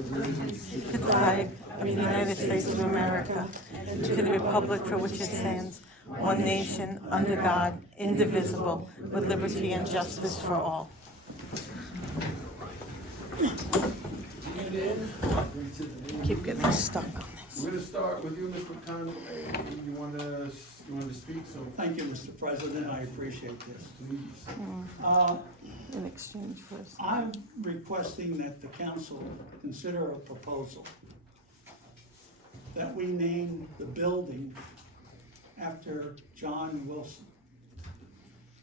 the flag of the United States of America, and to the republic for which it stands, one nation, under God, indivisible, with liberty and justice for all. Keep getting stuck on this. We're going to start with you, Mr. McConnell. You want to speak? So Thank you, Mr. President. I appreciate this. please. In exchange for this. I'm requesting that the council consider a proposal that we name the building after John Wilson.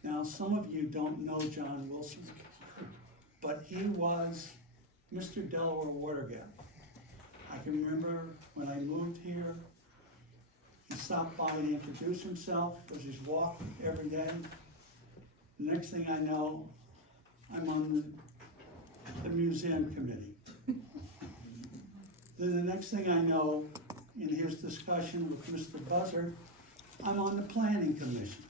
Now, some of you don't know John Wilson, but he was Mr. Delaware Water Gap. I can remember when I moved here, he stopped by and introduced himself, was his walk every day. The next thing I know, I'm on the museum committee. Then the next thing I know, in his discussion with Mr. Buzzard, I'm on the planning commission.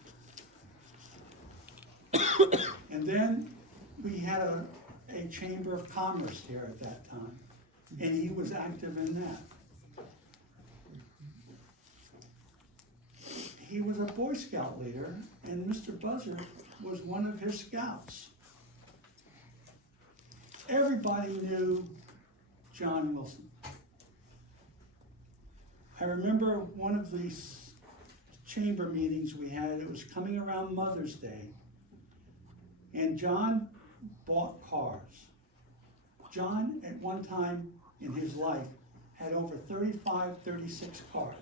And then we had a chamber of commerce here at that time, and he was active in that. He was a Boy Scout leader, and Mr. Buzzard was one of his scouts. Everybody knew John Wilson. I remember one of these chamber meetings we had, it was coming around Mother's Day, and John bought cars. John, at one time in his life, had over 35, 36 cars.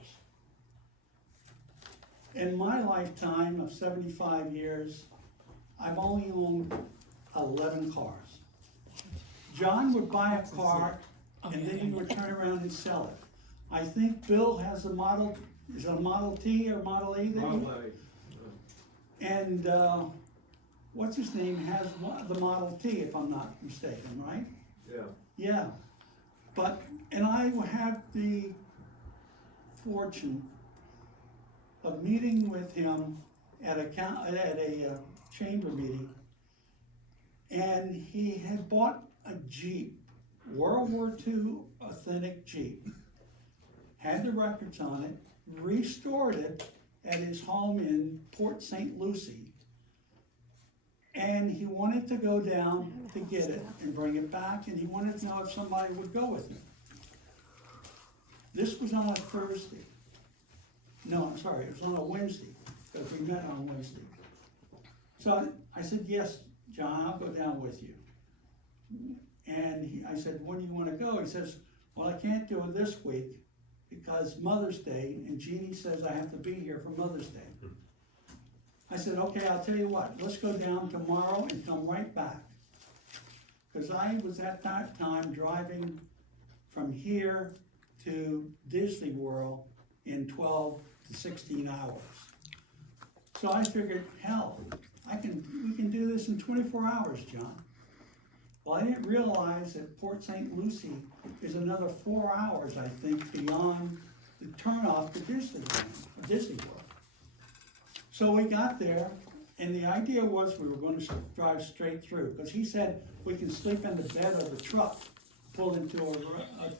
In my lifetime of 75 years, I've only owned 11 cars. John would buy a car, and then he would turn around and sell it. I think Bill has a model, is it a Model T or Model A there? Model A. And what's his name has the Model T, if I'm not mistaken, right? Yeah. Yeah, but, and I have the fortune of meeting with him at a chamber meeting, and he had bought a Jeep, World War II authentic Jeep, had the records on it, restored it at his home in Port St. Lucie, and he wanted to go down to get it and bring it back, and he wanted to know if somebody would go with him. This was on a Thursday. No, I'm sorry, it was on a Wednesday, because we met on Wednesday. So I said, yes, John, I'll go down with you. And I said, when do you want to go? He says, well, I can't do it this week because Mother's Day, and Jeannie says I have to be here for Mother's Day. I said, okay, I'll tell you what, let's go down tomorrow and come right back. Because I was at that time driving from here to Disney World in 12 to 16 hours. So I figured, hell, we can do this in 24 hours, John. Well, I didn't realize that Port St. Lucie is another 4 hours, I think, beyond the turnoff to Disney World. So we got there, and the idea was we were going to drive straight through, because he said we can sleep in the bed of the truck, pull into a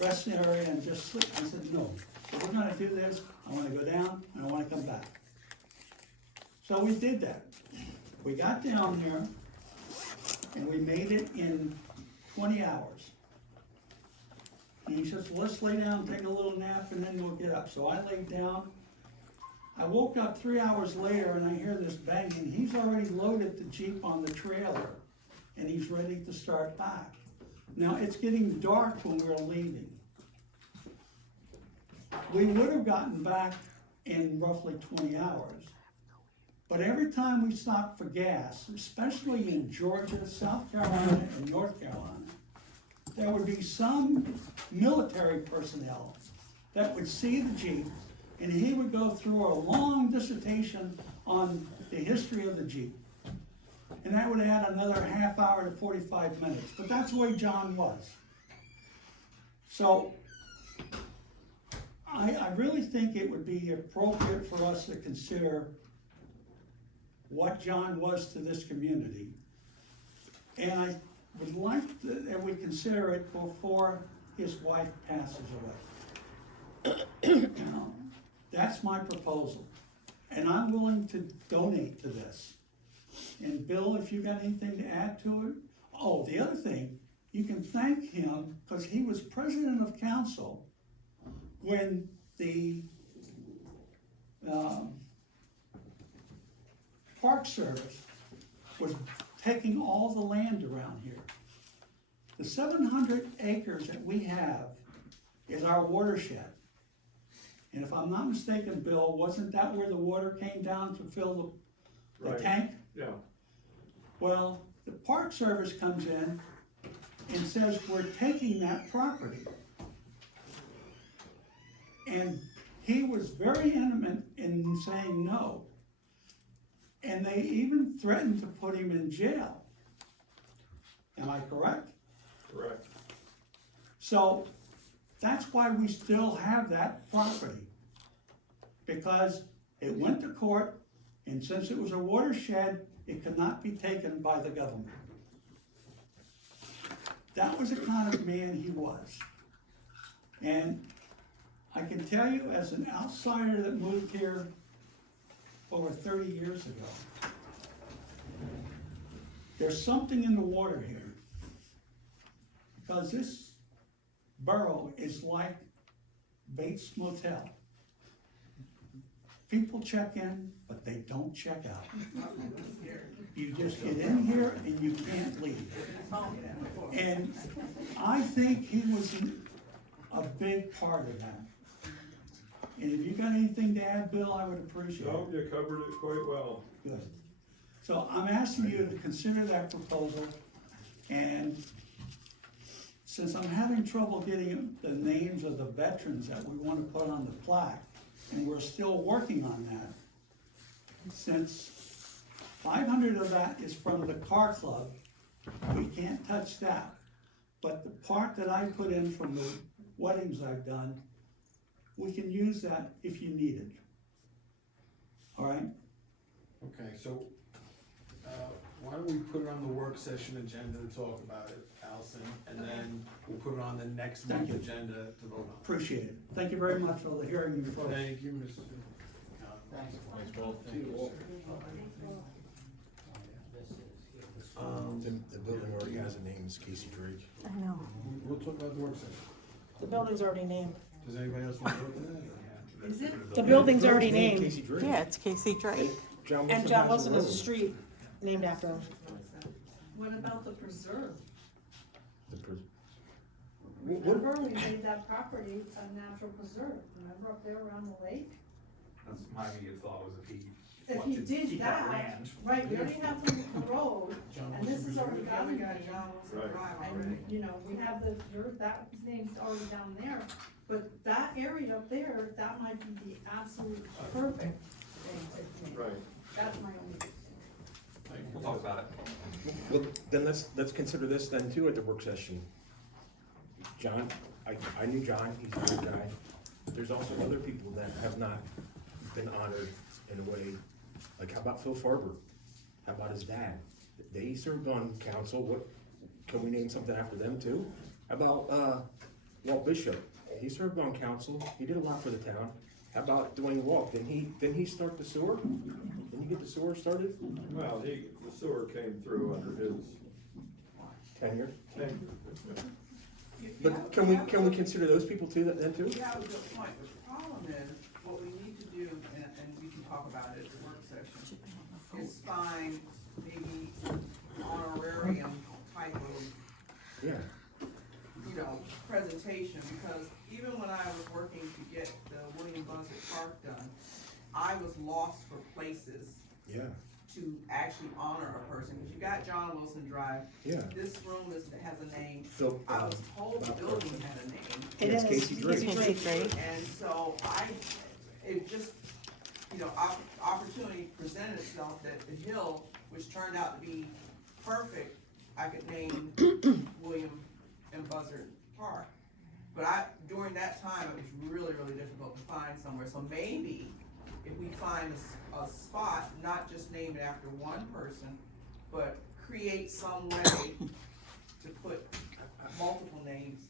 rest area and just sleep. I said, no, if we're going to do this, I want to go down and I want to come back. So we did that. We got down there, and we made it in 20 hours. And he says, well, let's lay down, take a little nap, and then we'll get up. So I laid down. I woke up 3 hours later, and I hear this banging. He's already loaded the Jeep on the trailer, and he's ready to start back. Now, it's getting dark when we're leaving. We would have gotten back in roughly 20 hours. But every time we stopped for gas, especially in Georgia, South Carolina, and North Carolina, there would be some military personnel that would see the Jeep, and he would go through a long dissertation on the history of the Jeep. And that would add another half hour to 45 minutes. But that's the way John was. So I really think it would be appropriate for us to consider what John was to this community. And I would like that we consider it before his wife passes away. That's my proposal, and I'm willing to donate to this. And Bill, if you got anything to add to it? Oh, the other thing, you can thank him, because he was president of council when the Park Service was taking all the land around here. The 700 acres that we have is our watershed. And if I'm not mistaken, Bill, wasn't that where the water came down to fill the Right. tank? Yeah, Well, the Park Service comes in and says, we're taking that property. And he was very intimate in saying no. And they even threatened to put him in jail. Am I correct? correct. So that's why we still have that property. Because it went to court, and since it was a watershed, it could not be taken by the government. That was the kind of man he was. And I can tell you, as an outsider that moved here over 30 years ago, there's something in the water here. Because this borough is like Bates Motel. People check in, but they don't check out. You just get in here and you can't leave. And I think he was a big part of that. And if you got anything to add, Bill, I would appreciate it. No, you covered it quite well. Good. So I'm asking you to consider that proposal, and since I'm having trouble getting the names of the veterans that we wanna put on the plaque, and we're still working on that, since 500 of that is from the car club, we can't touch that. But the part that I put in from the weddings I've done, we can use that if you need it. All right? Okay, so, why don't we put it on the work session agenda to talk about it, Allison, and then we'll put it on the next Thank month's you. agenda to vote on. Appreciate it. Thank you very much for the hearing me first. Thank you, Mr. Thanks, Paul. Thank you, The building already has a name, it's Casey Drake. I know. We'll talk about the work session. The building's already named. Does anybody else want to vote on that? Is it? The building's already named, Casey Drake. Yeah, it's Casey Drake. and John Wilson has a street named after him. What about the preserve? The pres- Remember, we made that property a natural preserve, remember up there around the lake? That's my immediate thought was if he If wanted he to did keep that that, land. right, we already have the road, and this is already Reserve? down guy, there. John Right. And, you know, we have the, that name's already down there, but that area up there, that might be the absolute perfect thing to make. Right. That's my only. We'll talk about it. Well, then let's consider this then too at the work session. John, I knew John, he's a good guy. There's also other people that have not been honored in a way, like how about Phil Farber? How about his dad? They served on council, what, can we name something after them too? How about, Walt Bishop? He served on council, he did a lot for the town. How about Dwayne Walk? Didn't he start the sewer? Didn't you get the sewer started? Well, the sewer came through under his Tenure? tenure. But can we consider those people too, then too? You have a good point, but the problem is, what we need to do, and we can talk about it at the work session, is find maybe honorarium type of, Yeah. you know, presentation, because even when I was working to get the William Buzzard Park done, I was lost for places Yeah, to actually honor a person, because you got John Wilson Drive, yeah. this room has a name, So, I was told the building had a name. It It's is. Casey Drake. Casey Drake. And so it just, you know, opportunity presented itself that the hill, which turned out to be perfect, I could name William and Buzzard Park. But during that time, it was really, really difficult to find somewhere, so maybe if we find a spot, not just named after one person, but create some way to put multiple names.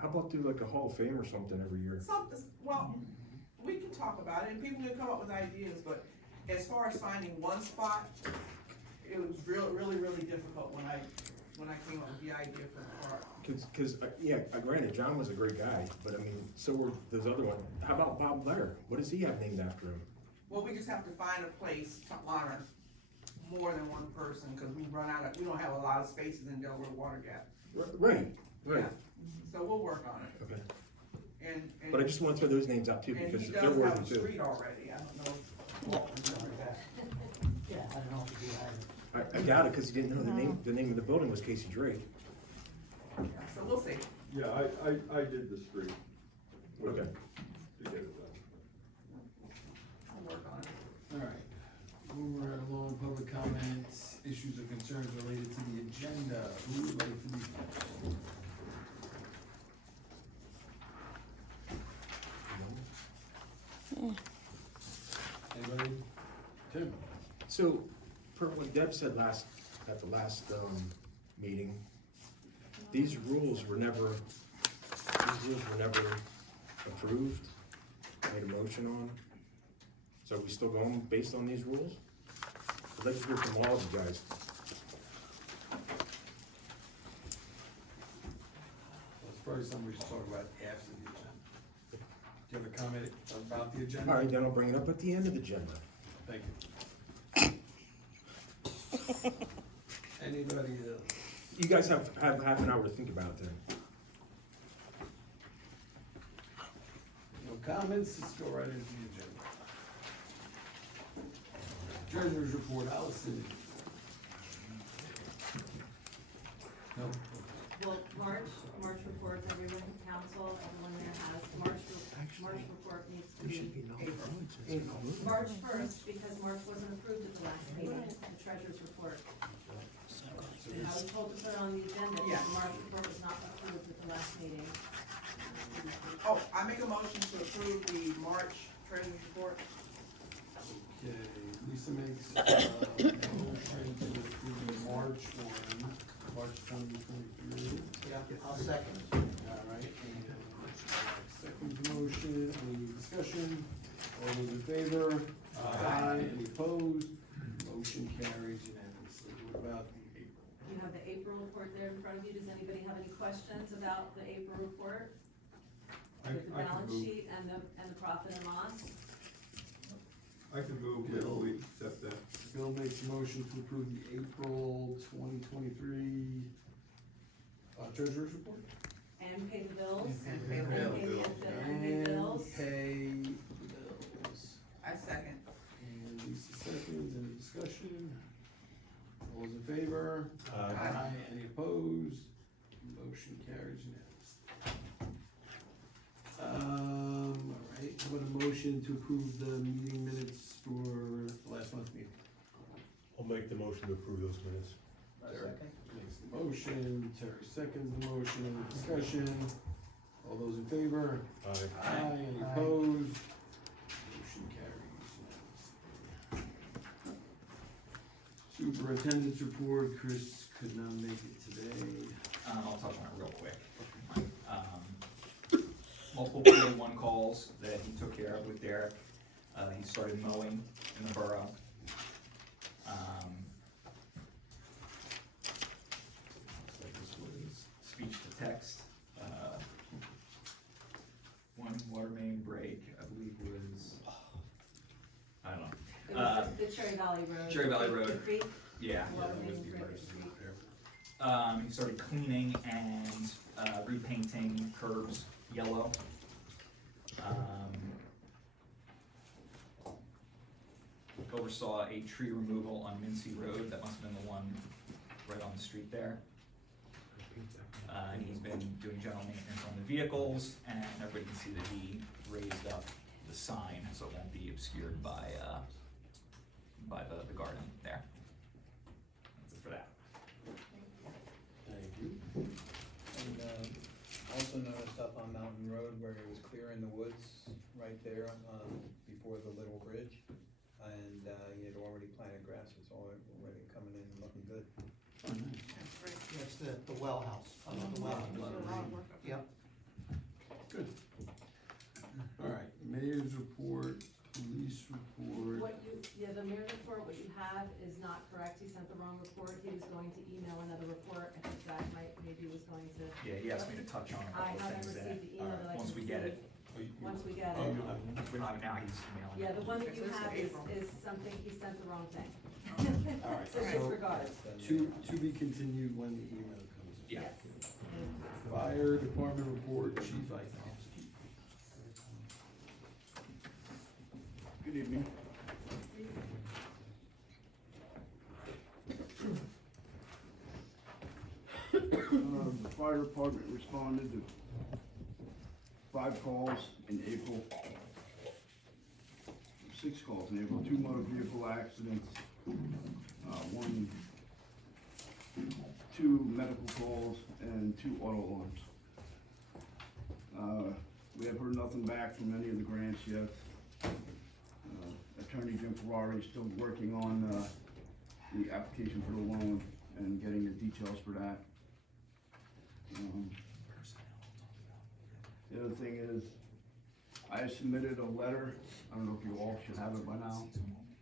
How about do like a Hall of Fame or something every year? Something, well, we can talk about it, and people can come up with ideas, but as far as finding one spot, it was really difficult when I came up with the idea for the park. Granted, John was a great guy, but I mean, so were those other one. How about Bob Blair? What does he have named after him? Well, we just have to find a place to honor more than one person, cause we don't have a lot of spaces in Delaware Water Gap. Right. Yeah. So we'll work on it, Okay. and. But I just want to throw those names out too, And because he they're does worthy have a too. street already, I don't know if Walt remembers that. Yeah, I don't know if you either. I doubt it, because he didn't know the name of the building was Casey Drake. Yeah, so we'll see. Yeah, I did the street. with Okay. him To get it done. I'll work on it. Alright, moving right along, public comments, issues or concerns related to the agenda, who would like to be first? Anybody? Tim? So, per what Deb said at the last, meeting, these rules were never approved, made a motion on. So are we still going based on these rules? I'd like to hear from all of you guys. Well, it's probably something we should talk about after the agenda. Do you have a comment about the agenda? All right, then I'll bring it up at the end of the agenda. Thank you. Anybody else? You guys have half an hour to think about it then. No comments, let's go right into the agenda. Treasurer's report, Allison. No? Well, March reports, everyone in council, everyone there has, March report needs to be April. March first, because March wasn't approved at the last meeting, the treasurer's report. I was told to put it on the agenda, Yeah. because the March report was not approved at the last meeting. Oh, I make a motion to approve the March treasurer's report. Okay, Lisa makes, motion to approve the March 2023. Yeah. I'll second. Alright, and second motion, any discussion? All those in favor? Aye. Any opposed? Motion carries unanimously. What about the April? You have the April report there in front of you, does anybody have any questions about the April report? With the I can balance move. sheet and the profit and loss? I can move that we accept that. Bill makes a motion to approve the April 2023 treasurer's report. And pay the bills? And pay the And bills. pay the bills? Pay the bills. I second. And Lisa seconds, any discussion? All those in favor? Aye. Any opposed? Motion carries unanimously. Alright, how about a motion to approve the meeting minutes for last month's meeting? I'll make the motion to approve those minutes. Derek makes the motion, Terry seconds the motion, any discussion? All those in favor? Aye. Any opposed? Motion carries unanimously. Superintendent's report, Chris could not make it today. I'll touch on it real quick. Multiple PA1 calls that he took care of with Derek. He started mowing in the borough. So this was speech to text. One water main break, I believe was, I don't know. It was the Cherry Valley Road. Cherry Valley Road. The creek. Yeah. Water that was main the break. emergency repair. He started cleaning and repainting curbs yellow. Oversaw a tree removal on Mincy Road, that must have been the one right on the street there. And he's been doing general maintenance on the vehicles, and everybody can see that he raised up the sign, so it won't be obscured by the garden there. That's it for that. Thank you. And also noticed up on Mountain Road where he was clearing the woods right there before the little bridge. And he had already planted grass, it's already coming in and looking good. That's at the well house, the well. Yep. Good. All right, mayor's report, police report. What you, yeah, the mayor's report, what you have is not correct, he sent the wrong report, he was going to email another report, I think Zach maybe was going to. Yeah, he asked me to touch on a I couple of haven't things in received it. the email that I can Once we get it. Once we get Oh, it. We're not, now he's emailing. Yeah, the one that you This is have April. is something, he sent the wrong thing. All right, So so disregard. to be continued when the email comes. in. Yeah. Yes. Fire department report, Chief Ike. Good evening. The fire department responded to 5 calls in April. 6 calls in April, 2 motor vehicle accidents, 2 medical calls, and 2 auto alarms. We have heard nothing back from any of the grants yet. Attorney Jim Ferrari is still working on the application for the loan and getting the details for that. The other thing is, I submitted a letter, I don't know if you all should have it by now.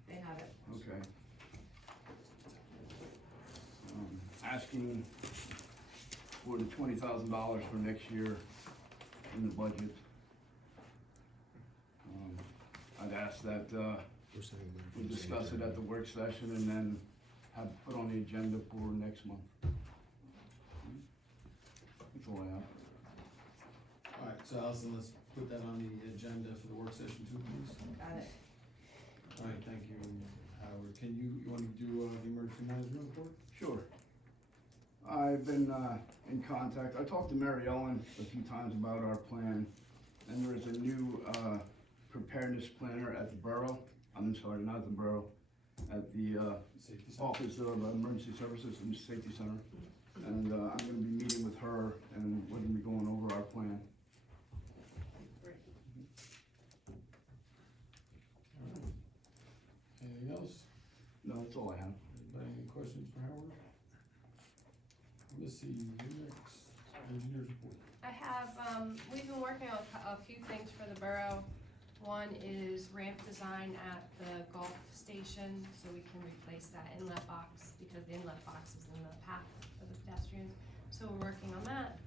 They have it. Okay. Asking for the $20,000 for next year in the budget. I'd ask that, we discuss it at the work session and then have it put on the agenda for next month. That's all I have. All right, so Allison, let's put that on the agenda for the work session too, please. Got it. All right, thank you, Howard. Can you wanna do, the emergency management report? Sure. I've been in contact, I talked to Mary Ellen a few times about our plan, and there's a new preparedness planner at the borough, I'm sorry, not at the borough, at the Safety center. Office of Emergency Services and Safety Center. And I'm gonna be meeting with her, and we're gonna be going over our plan. Great. Anything else? No, that's all I have. Anybody any questions for Howard? Missy, you next, engineer's report. I have, we've been working on a few things for the borough. One is ramp design at the Gulf Station, so we can replace that inlet box, because the inlet box is in the path for the pedestrians. So we're working on that.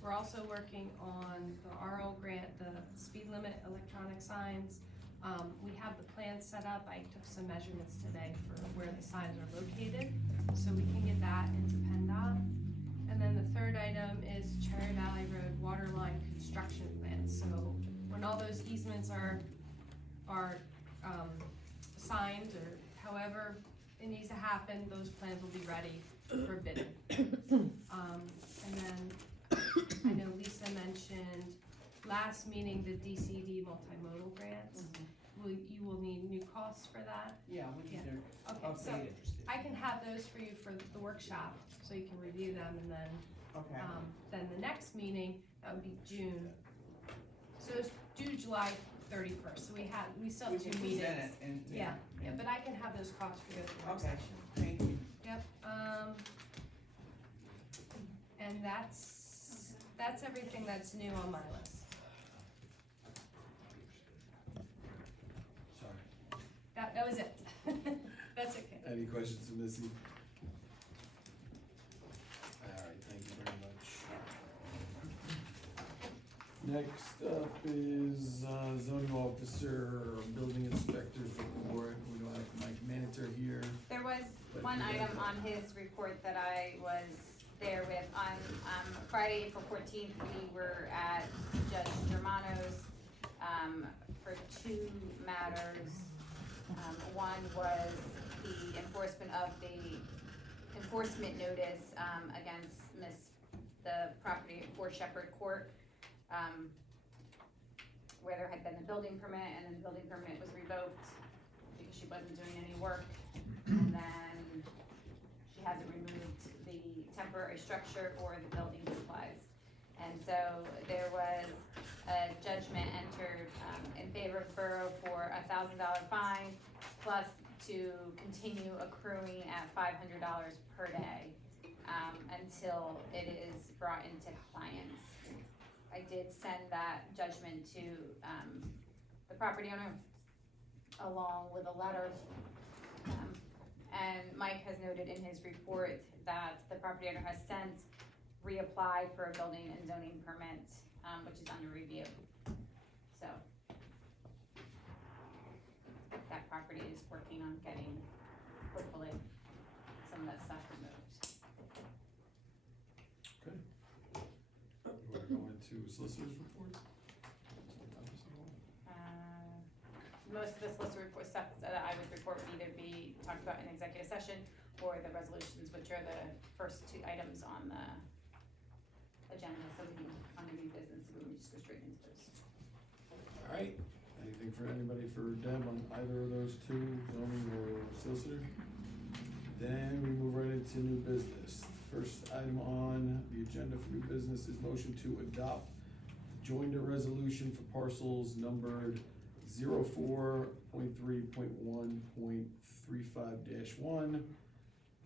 We're also working on the RO grant, the speed limit electronic signs. We have the plan set up. I took some measurements today for where the signs are located, so we can get that into PennDOT. And then the third item is Cherry Valley Road water line construction plan. So when all those easements are signed, or however it needs to happen, those plans will be ready for bidding. And then I know Lisa mentioned last meeting the DCD multimodal grants. You will need new costs for that. Yeah, we need to Okay, so update it. I can have those for you for the workshop, so you can review them, and then, Okay. then the next meeting, that would be June. So it's due July 31st, so we still We have 2 can meetings. present it and. Yeah, but I can have those costs for you at the work Okay, session. thank you. Yep, and that's everything that's new on my list. Sorry. That was it. That's okay. Any questions for Missy? All right, thank you very much. Next up is zoning officer, building inspector's report. We don't have Mike Manager here. There was one item on his report that I was there with. On Friday, April 14th, we were at Judge Germano's for 2 matters. One was the enforcement of the enforcement notice against the property at 4 Shepherd Court, where there had been a building permit, and then the building permit was revoked because she wasn't doing any work, and then she hasn't removed the temporary structure or the building supplies. And so there was a judgment entered in favor of the borough for a $1,000 fine, plus to continue accruing at $500 per day. until it is brought into compliance. I did send that judgment to, the property owner along with a letter. And Mike has noted in his report that the property owner has since reapplied for a building and zoning permit, which is under review. So that property is working on getting, hopefully, some of that stuff removed. Okay. You wanna go into solicitor's report? Most of the solicitor report stuff that I would report would either be talked about in executive session or the resolutions, which are the first two items on the agenda, so we can, under new business, we can just go straight into those. All right, anything for anybody for Deb on either of those two, zoning or solicitor? Then we move right into new business. First item on the agenda for new business is motion to adopt joinder resolution for parcels numbered 04.3.1.35-1,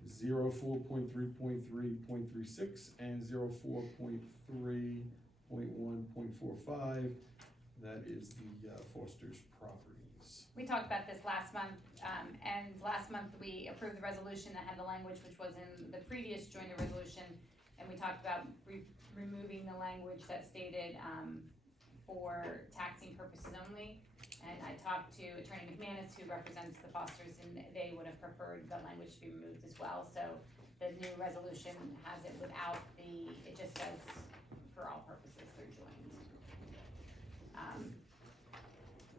04.3.3.36, and 04.3.1.45. That is the Foster's properties. We talked about this last month, and last month we approved the resolution that had the language which was in the previous joinder resolution, and we talked about removing the language that stated, for taxing purposes only. And I talked to Attorney McManus, who represents the Fosters, and they would have preferred the language to be removed as well. So the new resolution has it without the, it just says, for all purposes, they're joined.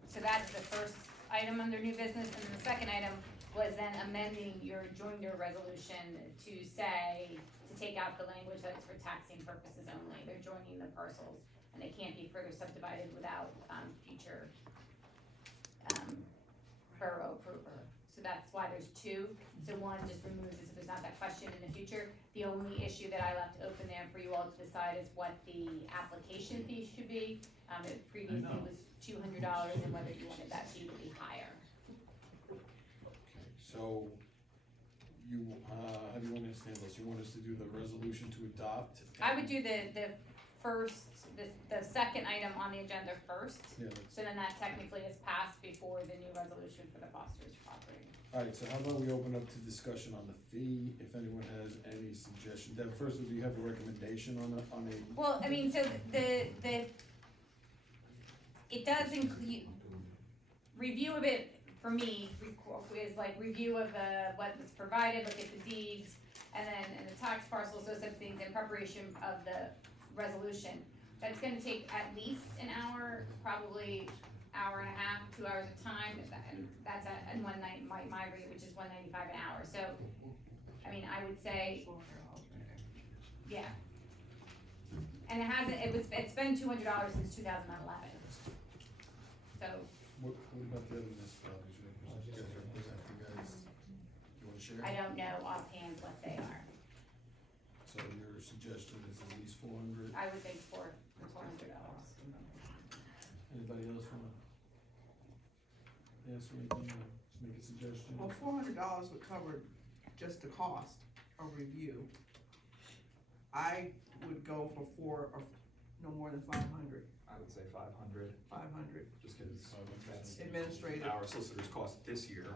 So that's the first item under new business, and then the second item was then amending your joinder resolution to say, to take out the language that's for taxing purposes only. They're joining the parcels, and they can't be further subdivided without, future, borough approval. So that's why there's two. So one just removes it, so there's not that question in the future. The only issue that I left open there for you all to decide is what the application fee should be. It previously was $200, and whether you wanted that fee to be higher. Okay, so you, how do you want us to handle this? You want us to do the resolution to adopt? I would do the first, the second item on the agenda first. Yeah. So then that technically is passed before the new resolution for the Foster's property. All right, so how about we open up to discussion on the fee, if anyone has any suggestion. Deb, first, do you have a recommendation on a? Well, I mean, so it does include, review of it, for me, is like review of what was provided, look at the deeds, and then, and the tax parcels, those type of things, in preparation of the resolution. That's gonna take at least an hour, probably hour and a half, 2 hours of time, and that's in one night, my rate, which is $195 an hour, so, I mean, I would say, yeah. And it's been $200 since 2011. So, What about the other municipalities? You wanna share? I don't know offhand what they are. So your suggestion is at least 400? I would think $400. Anybody else wanna ask anything, or make a suggestion? Well, $400 would cover just the cost of review. I would go for four, or no more than 500. I would say 500, 500, just because that's administrative, our solicitor's cost this year.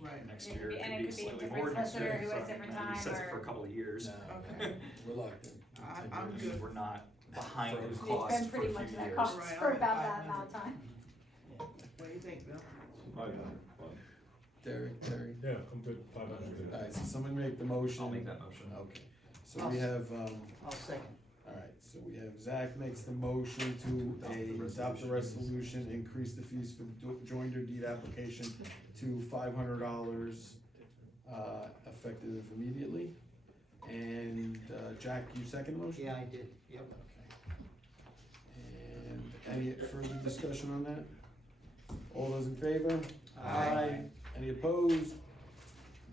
right. Next And it year, could be- it and could it be could be a slightly different more next solicitor year. who so, has different I mean, time, he says it or- for a couple of years. Okay. Reluctant. I'm good. We're not behind in It's cost been for pretty a much few that years. cost Right, for I'm at about that 500. amount of time. What do you think, Bill? Terry? Yeah, I'm good, 500. Alright, so someone make the motion. I'll make that motion. Okay, so we have, I'll second. alright, so we have Zach makes the motion to adopt the resolution, increase the fees for the joinder deed application to $500, effective immediately. And, Jack, you second the motion? Yeah, I did, yep. And any further discussion on that? All those in favor? Aye. Any opposed?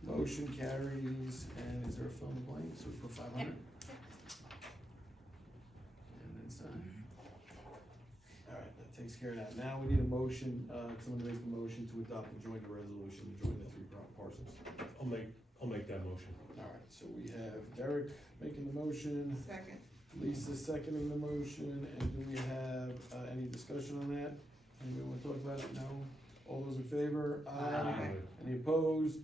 Motion carries, and is there a fill in the blank, so we put 500? And then sign. Alright, that takes care of that. Now we need a motion, someone to make the motion to adopt the joint resolution to join the three parcels. I'll make that motion. All right, so we have Derek making the motion, Second. Lisa seconding the motion, and do we have, any discussion on that? Anybody wanna talk about it? No? All those in favor? Aye. Any opposed?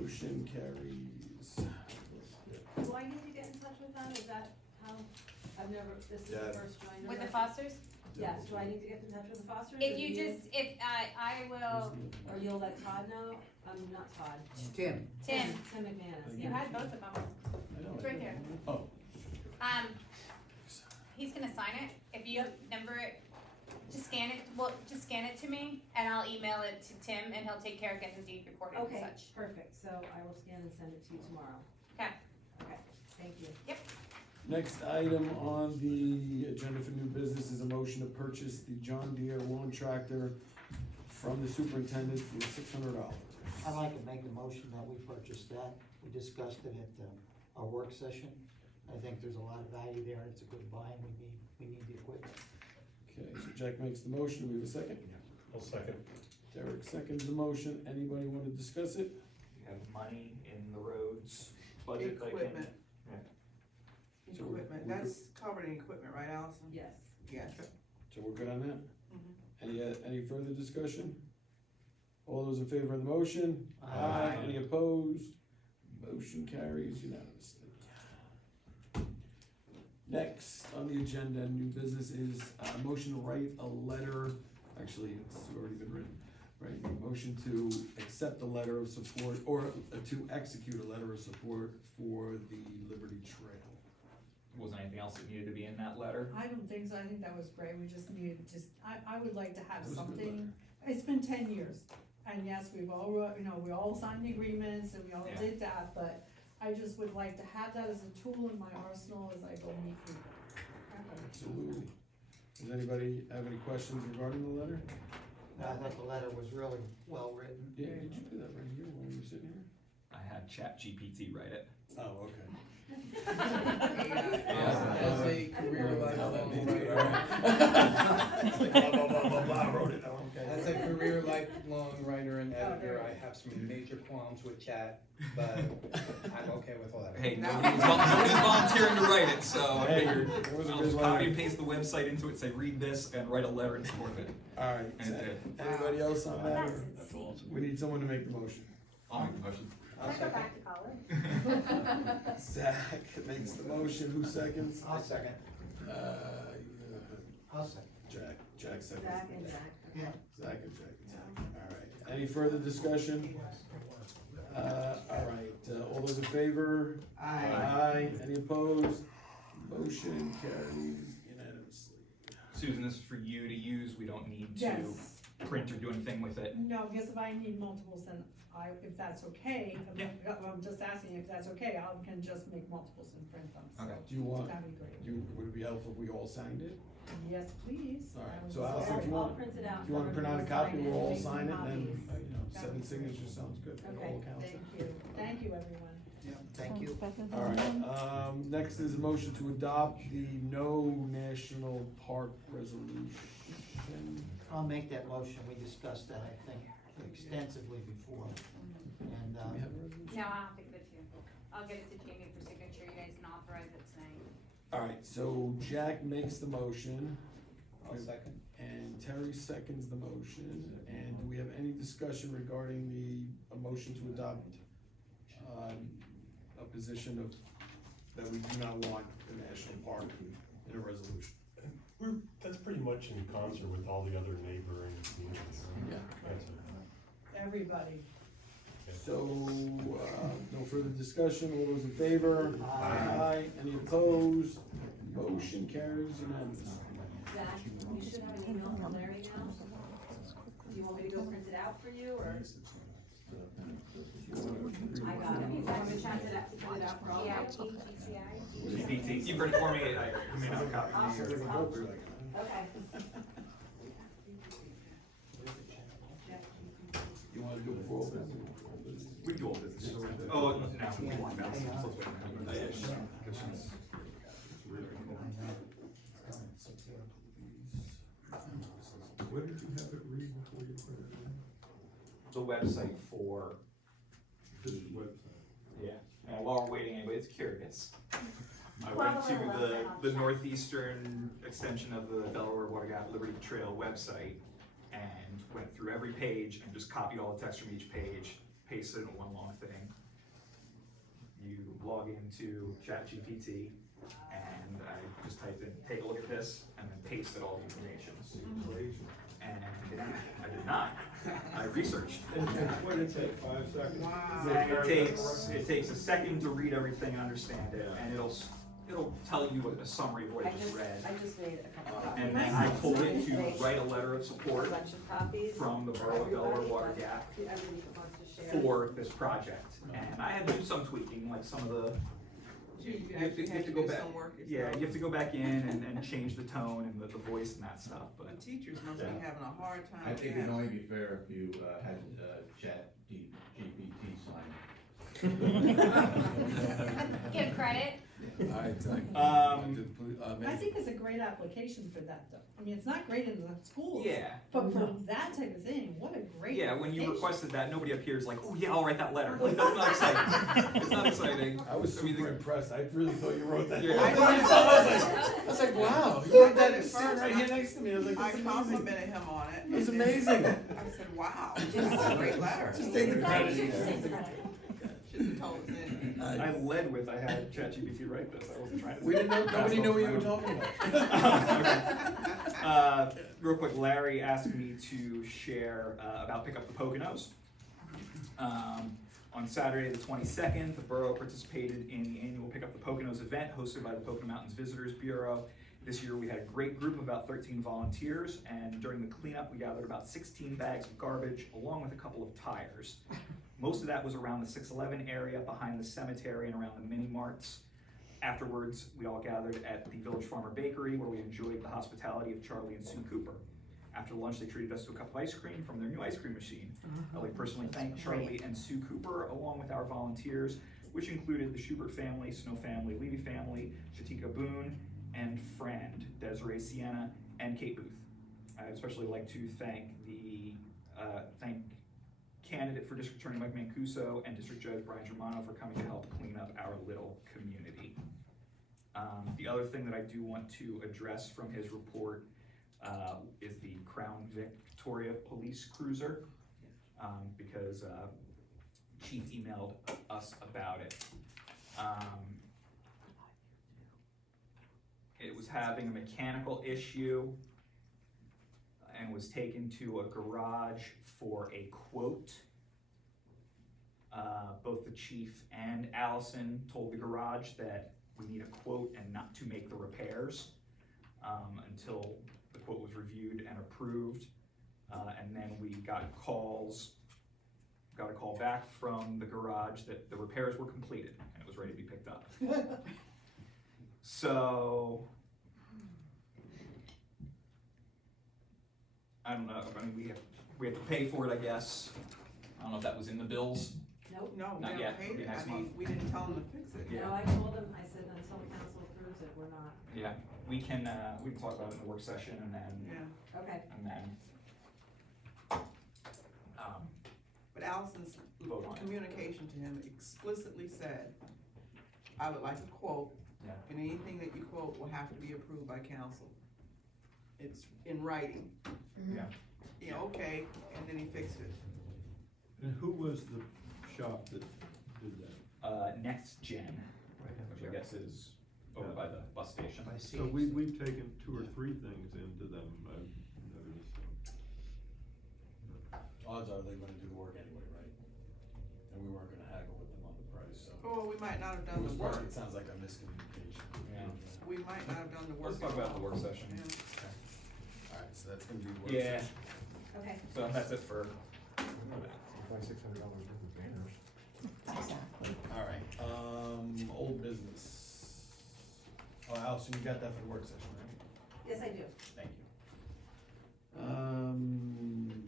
Motion carries. Do I need to get in touch with them? Is that how, I've never, this is Yeah. the first joiner. With the that- Fosters? Yes, do I need to get in touch with the Fosters? If or you just, if, I will, Or you'll let Todd know? Not Todd. Tim. Tim, Tim McManus. you had both of them. I know. It's right there. Oh. He's gonna sign it. If you number it, just scan it, well, just scan it to me and I'll email it to Tim and he'll take care of getting the deed recorded and Okay, such. perfect. So I will scan and send it to you tomorrow. Okay. Okay, thank you. Next item on the agenda for new business is a motion to purchase the John Deere lawn tractor from the superintendent for $600. I'd like to make a motion that we purchase that. We discussed it at our work session. I think there's a lot of value there. It's a good buy and we need the equipment. Okay, so Jack makes the motion, we have a second? I'll second. Derek seconds the motion, anybody wanna discuss it? We have money in the roads budget that can. Equipment. So Equipment, we're that's covered in equipment, right, Allison? Yes. Yes. So we're good on that? Mhm. Any further discussion? All those in favor of the motion? Aye. Any opposed? Motion carries unanimously. Next on the agenda, new business is a motion to write a letter, actually, it's already been written, right? Motion to accept a letter of support, or to execute a letter of support for the Liberty Trail. Wasn't anything else that needed to be in that letter? I don't think so, I think that was great, we just needed, I would like to have That was a good something, it's been 10 years. And yes, we've all, we all signed agreements and we all Yeah. did that, but I just would like to have that as a tool in my arsenal as I go meet people. Absolutely. Does anybody have any questions regarding the letter? I thought the letter was really well written. Yeah, did you do that right here while you were sitting here? I had ChatGPT write it. Oh, okay. As a career lifelong writer, as a career lifelong writer and editor, I have some major qualms with chat, but I'm okay with all that. Hey, nobody's volunteering to write it, so I Hey, figured that was a I'll good just letter. copy and paste the website into it, say read this, and write a letter in support of it. Alright, And it did. anybody else on that, or That's insane. we need someone to make the motion? I'll make the motion. Can I go back to college? Zach makes the motion, who seconds? I'll second. Yeah, I'll second. Jack seconds. Zach and Zach. Yeah. Zach and Jack. Alright, any further discussion? Alright, all those in favor? Aye. Any opposed? Motion carries unanimously. Susan, this is for you to use, we don't need to Yes, print or do anything with it. no, because if I need multiples, then if that's okay, I'm just asking if that's okay, I can just make multiples and print them, so. Okay. Do you want, That'd be great. would it be helpful if we all signed it? Yes, please. Alright, I was so just Allison, if you I'll want, print it out. if you wanna print out a copy, we'll all sign it, and then, Copies. 7 signatures sounds good for Okay, all counts. thank you, everyone. Thank you. Alright, next is a motion to adopt the no national park resolution. I'll make that motion. We discussed that, I think, extensively before. And, Do we have a resolution? No, I'll have to give it to you. I'll get it to Jamie for signature. You guys can authorize it tonight. Alright, so Jack makes the motion, I'll second. and Terry seconds the motion, and do we have any discussion regarding a motion to adopt, a position of, that we do not want the national park in a resolution? That's pretty much in concert with all the other neighboring communities. Yeah. That's it. Everybody. So, no further discussion, all those in favor? Aye. Any opposed? Motion carries unanimously. Zach, you should have an email from Larry now. Do you want me to go print it out for you, or? I got it. You want me to print it out for all of you? GPT, you print it for me, I may not have a copy. Awesome. Okay. You wanna do it for all business? We can do all business. Oh, no, we want that. So let's wait a minute. What did you have it read before you put it in? The website for This website. know, while we're waiting, anybody's curious, I went to the northeastern extension of the Delaware Water Gap Liberty Trail website and went through every page and just copied all the text from each page, pasted it in one long thing. You log into ChatGPT and I just typed in, take a look at this, and then pasted all the information. And I did not. I researched. What did it take, 5 seconds? Wow. It takes a second to read everything and understand it, and it'll tell you a summary of what you just read. I just made a couple copies. And then I told it to write a letter of A support bunch of copies. from the Borough of Delaware Water Gap Everybody that wants to share. for this project. And I had to do some tweaking, like some of the, You you have to go do back. some work Yeah, yourself. you have to go back in and change the tone and the voice and that stuff, but. The teachers must be having a hard time. I think with it'd that. only be fair if you had GPT sign Give credit. I think it's a great application for that though. I mean, it's not great in the schools. Yeah. But for that type of thing, what a great. Yeah, when you application. requested that, nobody up here is like, oh yeah, I'll write that letter. Like, that's not exciting. It's not exciting. I was mean, super impressed, I really thought you wrote that. Yeah. I was like, wow, you wrote that sitting right here next to me, I was like, I that's amazing. complimented him on it. It was and then amazing. I said, wow, this is a great letter. Just take the credit. Should've told us then. I led with, I had ChatGPT write this, I wasn't trying to. We didn't know, nobody knew what you were talking about. Real quick, Larry asked me to share about Pick Up the Poconos. On Saturday the 22nd, the borough participated in the annual Pick Up the Poconos event hosted by the Pocono Mountains Visitors Bureau. This year we had a great group of about 13 volunteers, and during the cleanup we gathered about 16 bags of garbage along with a couple of tires. Most of that was around the 611 area behind the cemetery and around the mini marts. Afterwards, we all gathered at the Village Farmer Bakery where we enjoyed the hospitality of Charlie and Sue Cooper. After lunch, they treated us to a cup of ice cream from their new ice cream machine. I would personally thank Charlie and Sue Cooper along with our volunteers, which included the Schubert family, Snow family, Levy family, Shatika Boone, and friend Desiree Sienna, and Kate Booth. I'd especially like to thank candidate for District Attorney Mike Mancuso and District Judge Brian Germano for coming to help clean up our little community. The other thing that I do want to address from his report is the Crown Victoria Police Cruiser, because Chief emailed us about it. It was having a mechanical issue and was taken to a garage for a quote. Both the chief and Allison told the garage that we need a quote and not to make the repairs until the quote was reviewed and approved. And then we got a call back from the garage that the repairs were completed and it was ready to be picked up. So, I don't know, I mean, we have to pay for it, I guess. I don't know if that was in the bills. Nope. No, we Not haven't yet. paid Maybe it, next I mean, month. we didn't tell them to fix it. Yeah. No, I told him, I said until council approves it, we're not. Yeah, we can talk about it in the work session and then, Yeah, Okay. but Allison's Vote on it. communication to him explicitly said, I would like a quote, Yeah. and anything that you quote will have to be approved by council. It's in writing. Yeah. Yeah, okay, and then he fixed it. And who was the shop that did that? Next Gen, which I guess is over by the bus station. So we've taken 2 or 3 things into them, I've noticed. Odds are they're gonna do the work anyway, right? And we weren't gonna haggle with them on the price, so. Oh, we might not have done the work. It sounds like a miscommunication. Yeah. We might not have done the work. Let's talk about the work session. Yeah. Alright, so that's gonna be the work Yeah, session. Okay. so that's it for, $2,600 worth of banners. Alright, old business. Oh, Allison, you got that for the work session, right? Yes, I do. Thank you.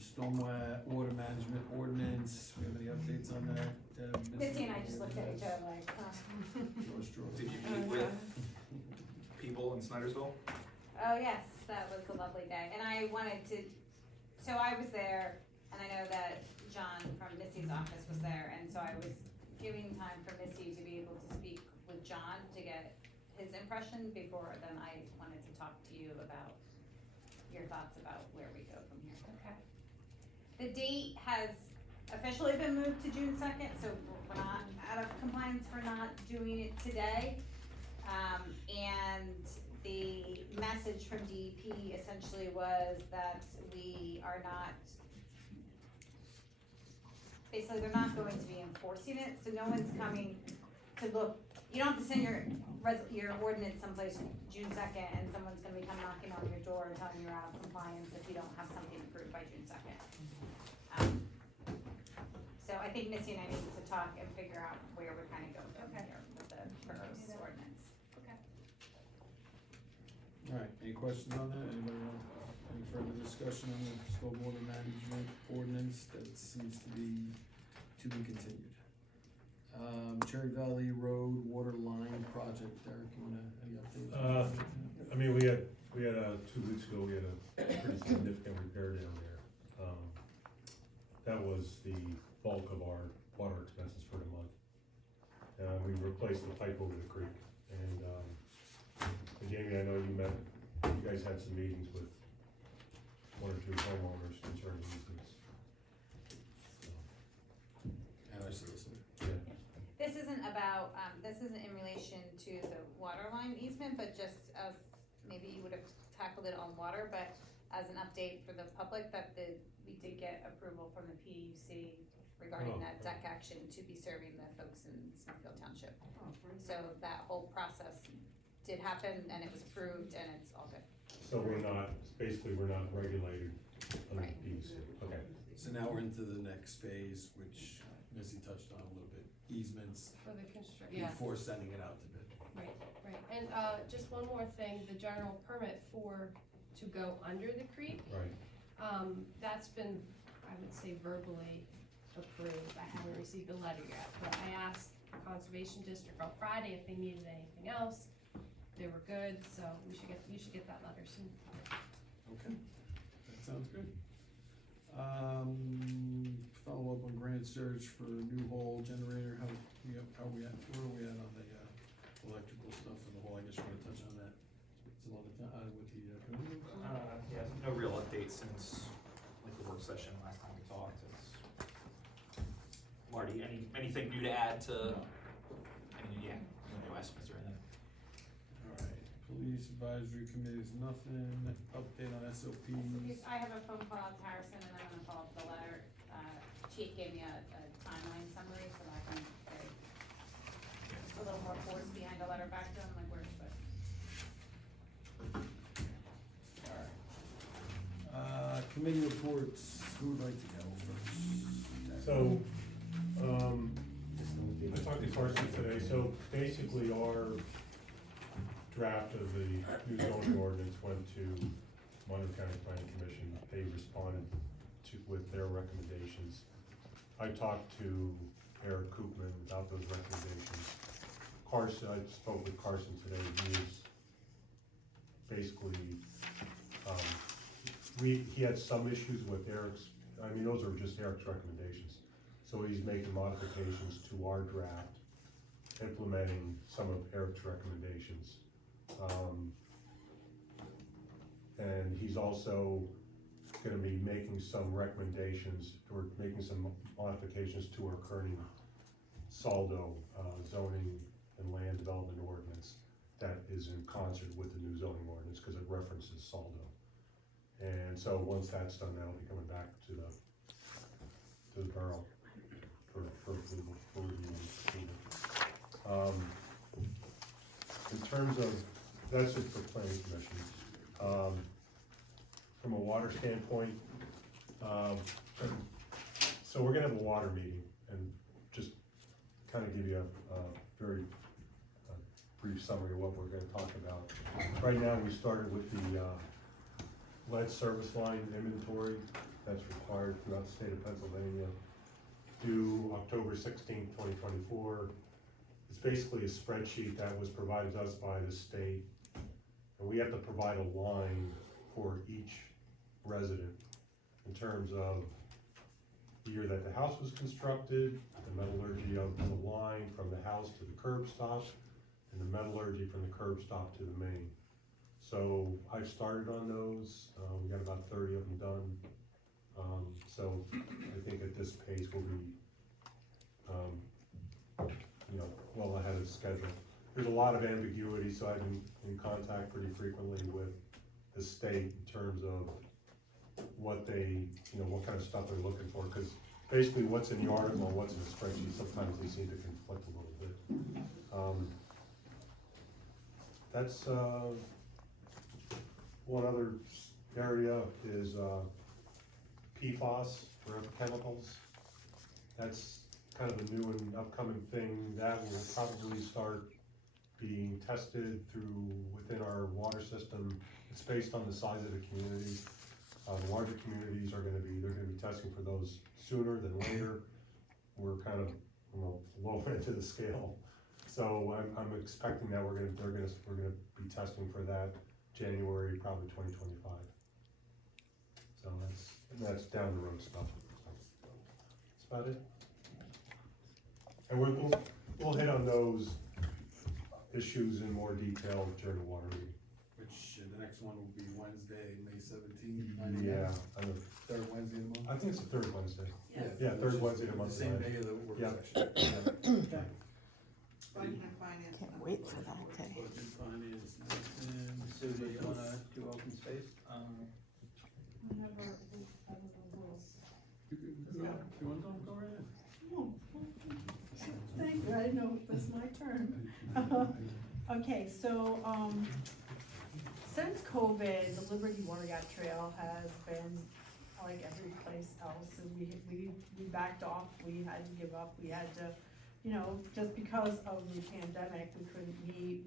Stormwater water management ordinance, we have any updates on that? Missy and I just looked at each other like, George George. did you meet with people in Snydersville? Oh, yes, that was a lovely day, and I wanted to, so I was there, and I know that John from Missy's office was there, and so I was giving time for Missy to be able to speak with John to get his impression before then I wanted to talk to you about your thoughts about where we go from here. Okay. The date has officially been moved to June 2nd, so we're not out of compliance for not doing it today. And the message from DEP essentially was that we are not, basically they're not going to be enforcing it, so no one's coming to look. You don't have to send your ordinance someplace June 2nd and someone's gonna be come knocking on your door and telling you you're out of compliance if you don't have something approved by June 2nd. So I think Missy and I need to talk and figure out where we're kind of going from Okay. here with the borough's ordinance. Okay. All right, any questions on that? Anybody want, any further discussion on the stormwater management ordinance that seems to be continued? Cherry Valley Road Water Line Project, Derek, you wanna, any updates? I mean, we had, 2 weeks ago, we had a pretty significant repair down there. That was the bulk of our water expenses for the month. We replaced the pipe over the creek, and Jamie, I know you guys had some meetings with 1 or 2 homeowners concerning easements. And I solicited. Yeah. This isn't about, this isn't in relation to the water line easement, but just as, maybe you would have tackled it on water, but as an update for the public, that we did get approval from the PUC regarding that deck action to be serving the folks in Smithfield Township. So that whole process did happen and it was approved and it's all good. So we're not regulated under the PUC, okay. So now we're into the next phase, which Missy touched on a little bit, easements For the construction, yeah. before sending it out to bid. Right, right. And, just one more thing, the general permit to go under the creek, Right. that's been, I would say verbally approved. I haven't received a letter yet, but I asked the Conservation District on Friday if they needed anything else. They were good, so you should get that letter soon. Okay, that sounds good. Follow up on grant search for new hall generator, where are we at on the, electrical stuff and the hall, I guess you're gonna touch on that. Still on the, with the, Yeah, no real updates since, like, the work session last time we talked. Marty, anything new to add to, no estimates or anything? Alright, police advisory committee is nothing, update on SOPs. I have a phone call out to Harrison and I'm gonna follow up with a letter. Chief gave me a timeline summary so that I can get a little more force behind a letter back to him, like where's the. Alright. Committee reports, who would like to go first? So, I talked to Carson today, so basically our draft of the new zoning ordinance went to Monroe County Planning Commission. They responded with their recommendations. I talked to Eric Koopman about those recommendations. Carson, I spoke with Carson today, he is basically, he had some issues with Eric's, those are just Eric's recommendations. So he's making modifications to our draft, implementing some of Eric's recommendations. And he's also gonna be making some recommendations, or making some modifications to our current Saldo zoning and land development ordinance that is in concert with the new zoning ordinance, because it references Saldo. And so once that's done, that'll be coming back to the borough for approval, for review and approval. In terms of, that's it for planning commission. From a water standpoint, so we're gonna have a water meeting, and just kind of give you a very brief summary of what we're gonna talk about. Right now, we started with the lead service line inventory that's required throughout the state of Pennsylvania, due October 16th, 2024. It's basically a spreadsheet that was provided to us by the state, and we have to provide a line for each resident in terms of the year that the house was constructed, the metallurgy of the line from the house to the curb stop, and the metallurgy from the curb stop to the main. So I've started on those, we got about 30 of them done. So I think at this pace we'll be, well ahead of schedule. There's a lot of ambiguity, so I've been in contact pretty frequently with the state in terms of what they, what kind of stuff they're looking for, because basically what's in the article and what's in the spreadsheet, sometimes they seem to conflict a little bit. That's, one other area is, PFAS, forever chemicals. That's kind of a new and upcoming thing that will probably start being tested within our water system. It's based on the size of the community. The larger communities they're gonna be testing for those sooner than later. We're kind of, low end to the scale. So I'm expecting that we're gonna be testing for that January, probably 2025. So that's down the road stuff. That's about it. And we'll hit on those issues in more detail during the water meeting. Which, the next one will be Wednesday, May 17th. Yeah, Third Wednesday of the month? I think it's the third Wednesday. Yeah, Third Wednesday of the month. The same day of the work Yeah. session. Yeah. Budget and finance. Can't wait for that day. Budget, finance, and Sue, do you wanna do open space? Whenever the rules. you want to go right ahead? Oh, thank you, I didn't know it was my turn. Okay, so, since COVID, the Liberty Water Gap Trail has been like every place else, and we backed off, we had to give up, we had to, just because of the pandemic, we couldn't meet,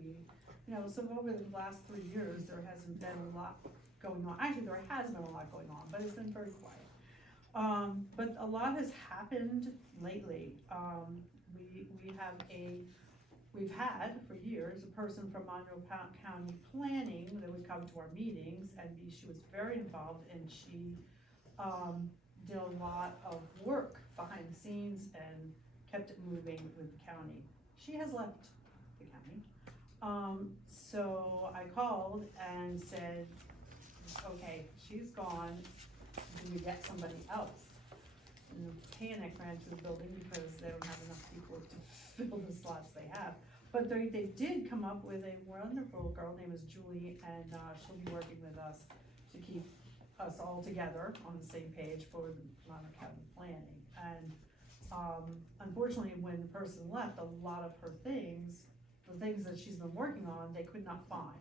so over the last 3 years, there hasn't been a lot going on. Actually, there has been a lot going on, but it's been very quiet. But a lot has happened lately. We've had for years a person from Monroe County Planning that would come to our meetings, and she was very involved, and she did a lot of work behind the scenes and kept it moving with the county. She has left the county. So I called and said, okay, she's gone, do we get somebody else? And the panic ran through the building because they don't have enough people to fill the slots they have. But they did come up with a wonderful girl named Julie, and she'll be working with us to keep us all together on the same page for the Monroe County planning. And unfortunately, when the person left, a lot of her things, the things that she's been working on, they could not find.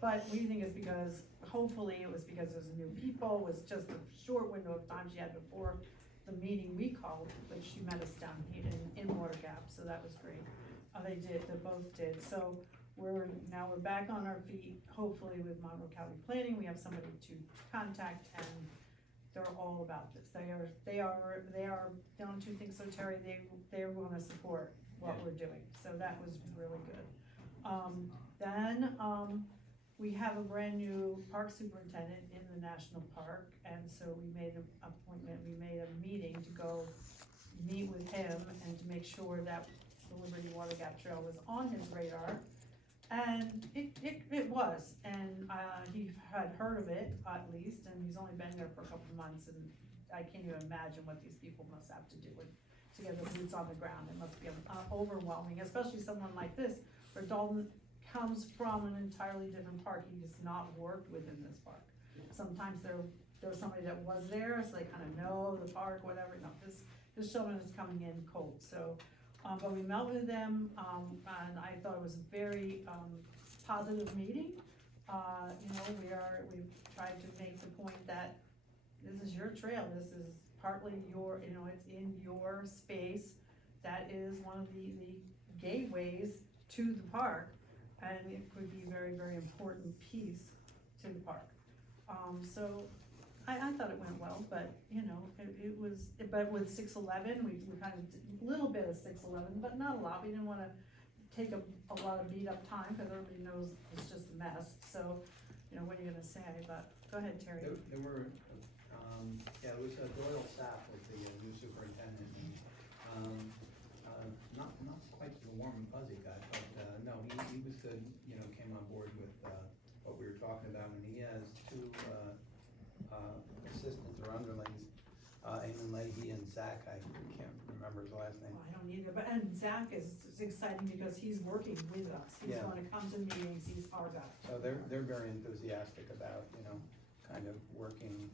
But we think it's because, hopefully it was because there's new people, it was just a short window of time she had before the meeting we called, but she met us down here in Water Gap, so that was great. They both did. So we're back on our feet, hopefully with Monroe County Planning, we have somebody to contact, and they're all about this. They are down to think so, Terry, they're gonna support what we're doing, so that was really good. Then we have a brand new park superintendent in the national park, and so we made an appointment, we made a meeting to go meet with him and to make sure that the Liberty Water Gap Trail was on his radar. And it was, and he had heard of it at least, and he's only been there for a couple of months, and I can't even imagine what these people must have to do to get the boots on the ground. It must be overwhelming, especially someone like this, where Dalton comes from an entirely different park. He has not worked within this park. Sometimes there's somebody that was there, so they kind of know the park, whatever. No, this gentleman is coming in cold, so. But we met with them, and I thought it was a very positive meeting. We've tried to make the point that this is your trail, this is partly your, it's in your space. That is one of the gateways to the park, and it could be a very, very important piece to the park. So I thought it went well, but it was, but with 611, we kind of did a little bit of 611, but not a lot. We didn't want to take a lot of beat up time because everybody knows it's just a mess. So, what are you gonna say? But go ahead, Terry. There were Yeah, it was Doyle Sapp was the new superintendent, and, not quite the warm and fuzzy guy, but, no, he was good, you know, came on board with, what we were talking about, and he has two, assistants or underlings, Eamon Leahy and Zach, I can't remember his last name. Oh, I don't either, but, and Zach is exciting because he's working with us, he's Yeah. gonna come to meetings, he's our guy. So they're very enthusiastic about, you know, kind of working,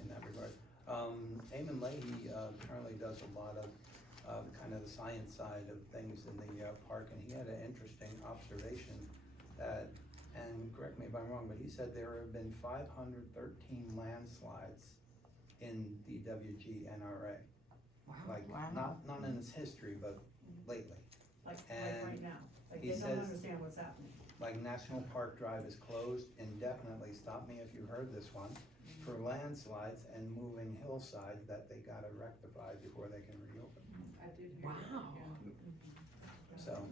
in that regard. Eamon Leahy, currently does a lot of, kind of the science side of things in the, park, and he had an interesting observation that, and correct me if I'm wrong, but he said there have been 513 landslides in DWG NRA. Like, not in its history, but lately. Like And right now, like he they don't says- understand what's happening. Like National Park Drive is closed indefinitely, stop me if you heard this one, for landslides and moving hillsides that they gotta rectify before they can reopen. I did hear that, Wow. yeah. So,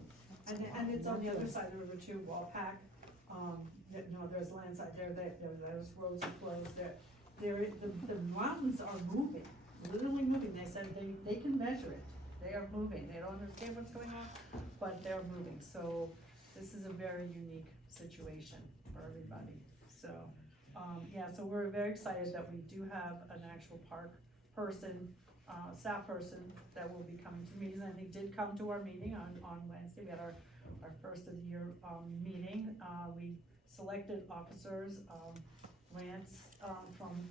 And it's on the other side of the river too, Walpack, there's landside there, those roads are closed, the mountains are moving, literally moving, they said they can measure it, they are moving, they don't understand what's going on, but they're moving, so this is a very unique situation for everybody, so, yeah, so we're very excited that we do have an actual park person, staff person that will be coming to meetings, and I think did come to our meeting on Wednesday, we had our first of the year, meeting, we selected officers, Lance, from,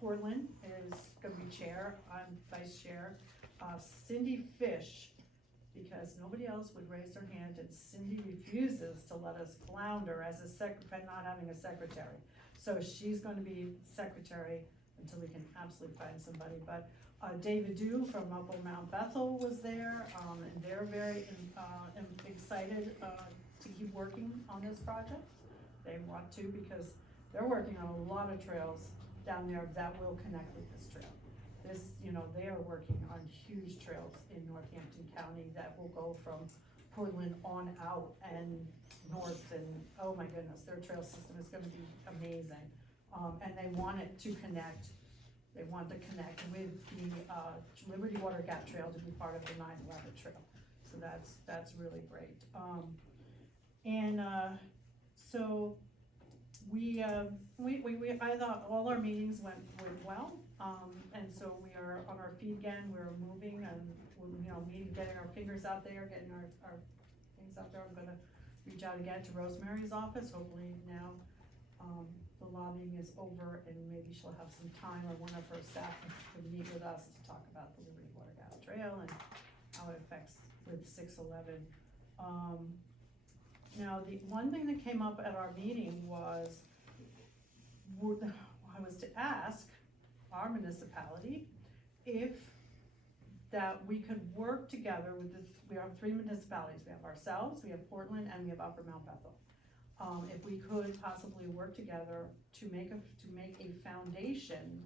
Portland is gonna be chair, I'm vice chair, Cindy Fish, because nobody else would raise their hand, and Cindy refuses to let us flounder as not having a secretary. So she's gonna be secretary until we can absolutely find somebody, but, David Dew from up on Mount Bethel was there, and they're very, excited, to keep working on this project. They want to, because they're working on a lot of trails down there that will connect with this trail. This, they are working on huge trails in Northampton County that will go from Portland on out and north, and oh my goodness, their trail system is gonna be amazing. And they want it to connect, they want to connect with the, Liberty Water Gap Trail to be part of the 9/11 trail. So that's really great. So I thought all our meetings went well, and so we are on our feet again, we're moving and, meeting, getting our fingers out there, getting our things out there. I'm gonna reach out again to Rosemary's office, hopefully now, the lobbying is over and maybe she'll have some time, or one of her staff can meet with us to talk about the Liberty Water Gap Trail and how it affects with 611. Now, the one thing that came up at our meeting was, I was to ask our municipality if that we could work together with we have 3 municipalities, we have ourselves, we have Portland, and we have Upper Mount Bethel. If we could possibly work together to make a foundation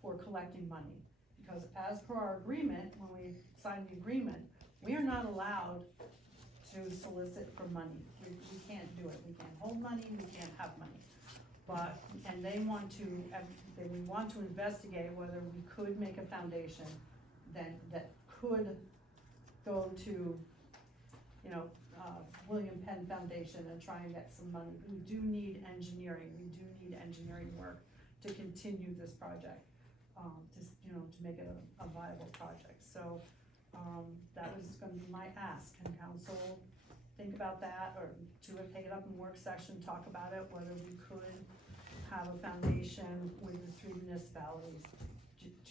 for collecting money. Because as per our agreement, when we signed the agreement, we are not allowed to solicit for money. We can't do it, we can't hold money, we can't have money. But, and we want to investigate whether we could make a foundation that could go to, William Penn Foundation and try and get some money. We do need engineering work to continue this project, to make it a viable project. So, that was gonna be my ask. Can council think about that, or to take it up in work session, talk about it, whether we could have a foundation with the 3 municipalities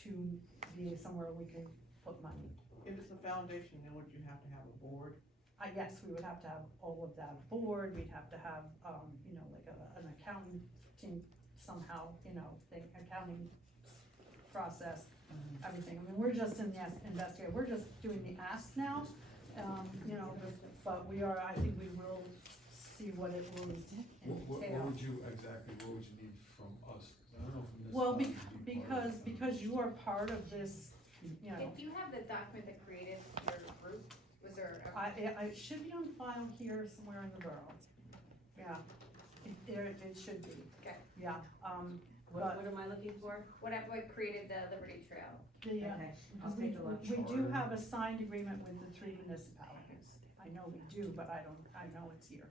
to be somewhere we can put money. If it's a foundation, then would you have to have a board? Yes, we would have to have all of that board, we'd have to have, like an accounting team somehow, accounting process, everything. I mean, we're just in the investigate, we're just doing the ask now, but I think we will see what it will entail. What would you need from us? I don't know from this. Well, body to be part of it. because you are part of this, If you have the document that created your group, was there it should be on file here somewhere in the borough. Yeah, it should be. Okay. Yeah, What am I looking for? What created the Liberty Trail? The, Okay, I'll we, take a look. we do have a signed agreement with the 3 municipalities. I know we do, but I know it's here,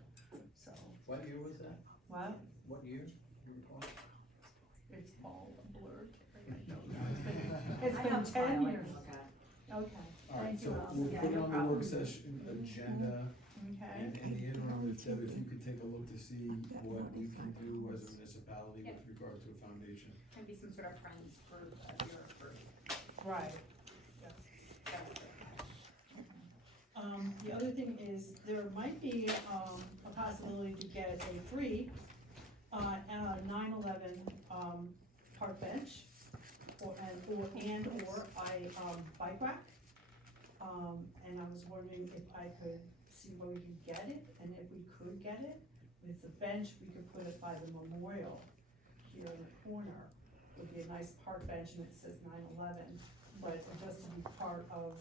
so, What year was that? what? What year? You were talking? It's all blurred. I don't know. It's I been have a 10 file I can years. look at. Okay, All right, thank so you, Allison. we'll Yeah, put it no on the problem. work session agenda. Okay. And in the interim, if Deb, if you could take a look to see what we can do as a municipality with regard to a foundation. Can be some sort of friends group of your group. Right. Yes. The other thing is, there might be, a possibility to get a free, 9/11, park bench, or a bike rack. And I was wondering if I could see where we could get it, and if we could get it, with the bench, we could put it by the memorial here in the corner. Would be a nice park bench, and it says 9/11, but just to be part of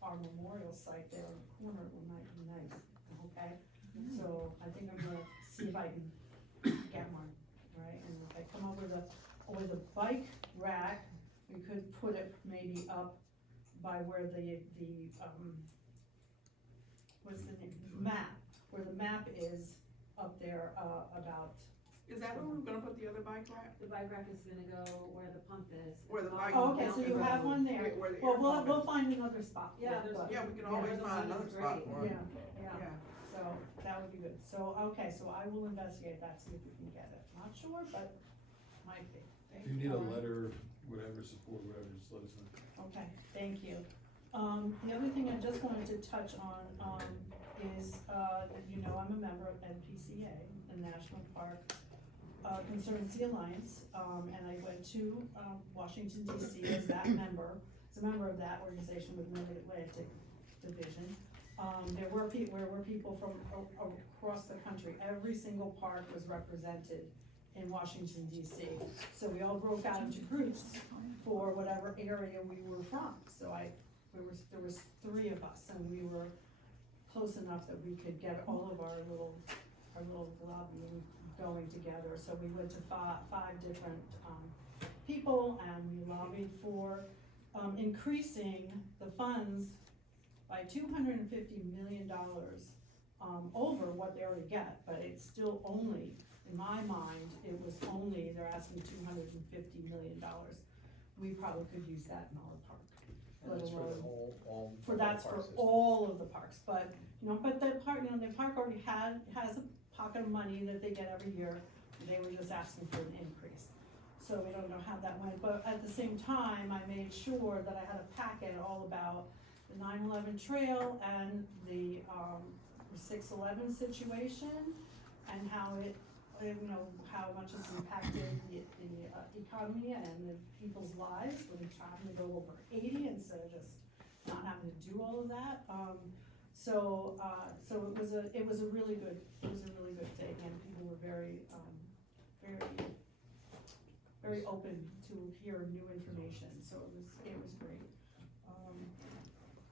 our memorial site there in the corner, it might be nice, okay? So I think I'm gonna see if I can get one, right? And if I come up with a bike rack, we could put it maybe up by where what's the name, map, where the map is up there, about, Is that where we're gonna put the other bike rack? The bike rack is gonna go where the pump is. Where the bike- oh, okay, so you have one there. Where the Well, air we'll, pump we'll is. find another spot. Yeah, there's- but- Yeah, we can yeah, always the find one another is spot great. for it. Yeah, so that would be good. So, okay, so I will investigate that, see if we can get it. Not sure, but might be. If you need a letter, whatever, support, whatever, just let us know. Okay, thank you. The other thing I just wanted to touch on, is, you know, I'm a member of NPCA, the National Park Conservancy Alliance, and I went to, Washington DC as a member of that organization with Mid-Atlantic Division. There were people from across the country. Every single park was represented in Washington DC. So we all broke out into groups for whatever area we were from. So there was 3 of us, and we were close enough that we could get all of our little lobbying going together. So we went to 5 different, people, and we lobbied for, increasing the funds by $250 million, over what they already get, but it's still only, in my mind, they're asking $250 million. We probably could use that in our park. And that's for the That's for all of the parks, but, you know, but the park already has a pocket of money that they get every year. They were just asking for an increase. So we don't know how that went, but at the same time, I made sure that I had a packet all about the 9/11 trail and the 6/11 situation, and how how much it's impacted the economy and the people's lives when they're trying to go over 80 instead of just not having to do all of that. So it was a really good thing, and people were very open to hear new information, so it was great.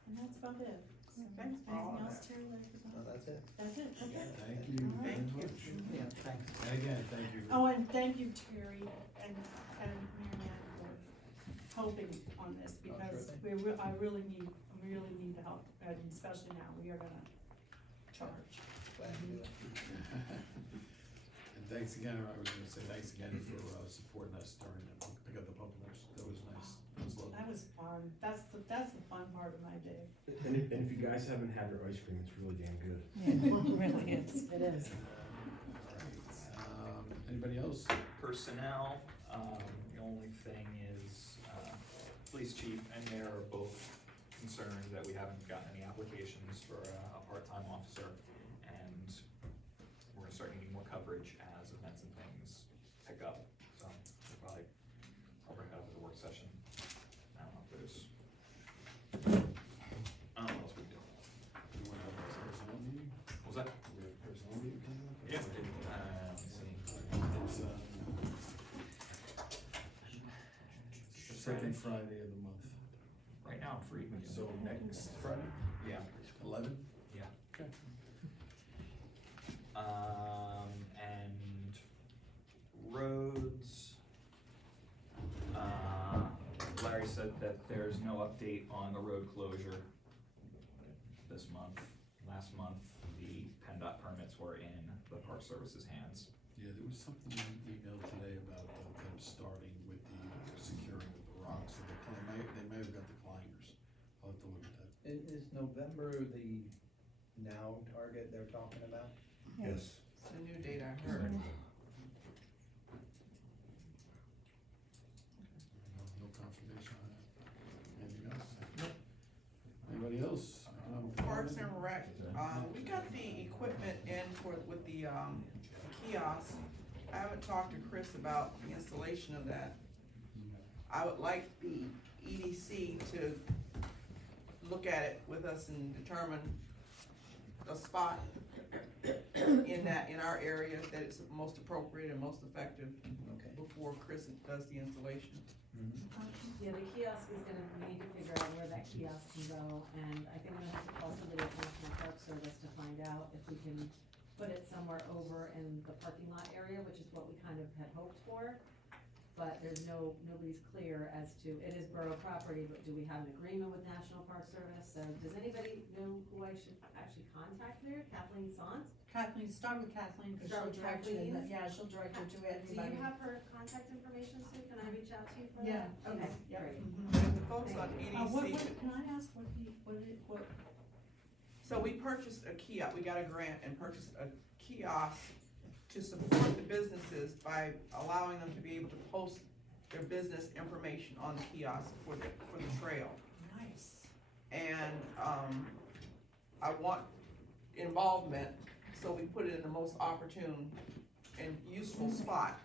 And that's about it. So, Okay. anything else, Terry, that I forgot? No, that's it. That's it, okay. Thank you very Thank you. much. Yeah, thanks. And again, thank you. Oh, and thank you, Terry and Mary Ann, for helping on this, because I really need the help, and especially now, we are gonna charge. Glad to do it. And thanks again, I was gonna say thanks again for supporting us during the pick up the pumpkins. That was nice. That was lovely. That was fun, that's the fun part of my day. And if you guys haven't had their ice cream, it's really damn good. It really is. It is. All right. Anybody else? Personnel, the only thing is, police chief and mayor are both concerned that we haven't gotten any applications for a part-time officer, and we're gonna start needing more coverage as events and things pick up, so I'll bring that up at the work session. I don't know if there's, I don't know what else we can do. You wanna have a personnel meeting? What was that? We have a personnel meeting coming up? Yeah, we did, let's see. It's second Friday of the month. Right now, I'm free. We can- So next Friday, Yeah. 11? Yeah. Okay. And roads, they said that there's no update on the road closure this month. Last month, the PennDOT permits were in the Park Service's hands. Yeah, there was something in the email today about them starting with the securing of the rocks, and they may have got the clangers. I'll have to look at that. Is November the now target they're talking about? It's Yes. the new date I heard. No confirmation on that. Anything else? Anybody else? Parks and Rec, we got the equipment in with the kiosk. I haven't talked to Chris about the installation of that. I would like the EDC to look at it with us and determine a spot in our area that is most appropriate and most effective Okay. before Chris does the installation. Yeah, the kiosk is gonna, we need to figure out where that kiosk can go, and I think I'm gonna have to call somebody at National Park Service to find out if we can put it somewhere over in the parking lot area, which is what we kind of had hoped for. But there's nobody's clear as to, it is borough property, but do we have an agreement with National Park Service? So does anybody know who I should actually contact there? Kathleen Sant? Kathleen, start with Kathleen, because Start she'll with direct you, Kathleen? yeah, she'll direct you to Do everybody. you have her contact information, Sue? Can I reach out to you for that? Yeah, Okay, yep. great. And the folks on What, EDC, can I ask what so we purchased a kiosk, we got a grant and purchased a kiosk to support the businesses by allowing them to be able to post their business information on the kiosk for the trail. Nice. And, I want involvement, so we put it in the most opportune and useful spot.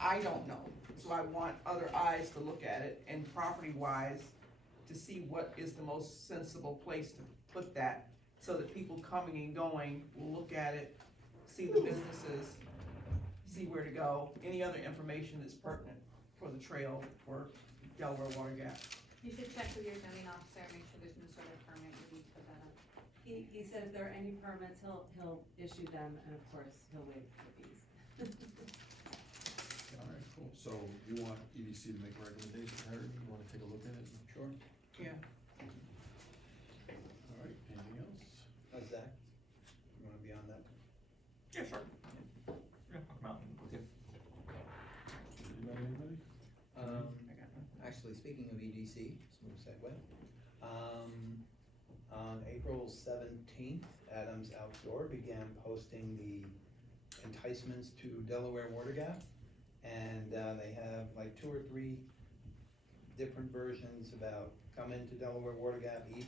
I don't know, so I want other eyes to look at it and property-wise to see what is the most sensible place to put that, so that people coming and going will look at it, see the businesses, see where to go, any other information that's pertinent for the trail for Delaware Water Gap. You should check with your zoning officer, make sure there's no sort of permit you need to put that up. He said if there are any permits, he'll issue them, and of course, he'll waive the fees. All right, cool. So you want EDC to make a recommendation, Harry? You wanna take a look at it? Sure. Yeah. All right, anything else? Zach, you wanna be on that? Yeah, sure. Yeah, I'll come out with you. Anybody? Actually, speaking of EDC, smooth segue. On April 17th, Adams Outdoor began posting the enticements to Delaware Water Gap. And they have like 2 or 3 different versions about come into Delaware Water Gap, eat,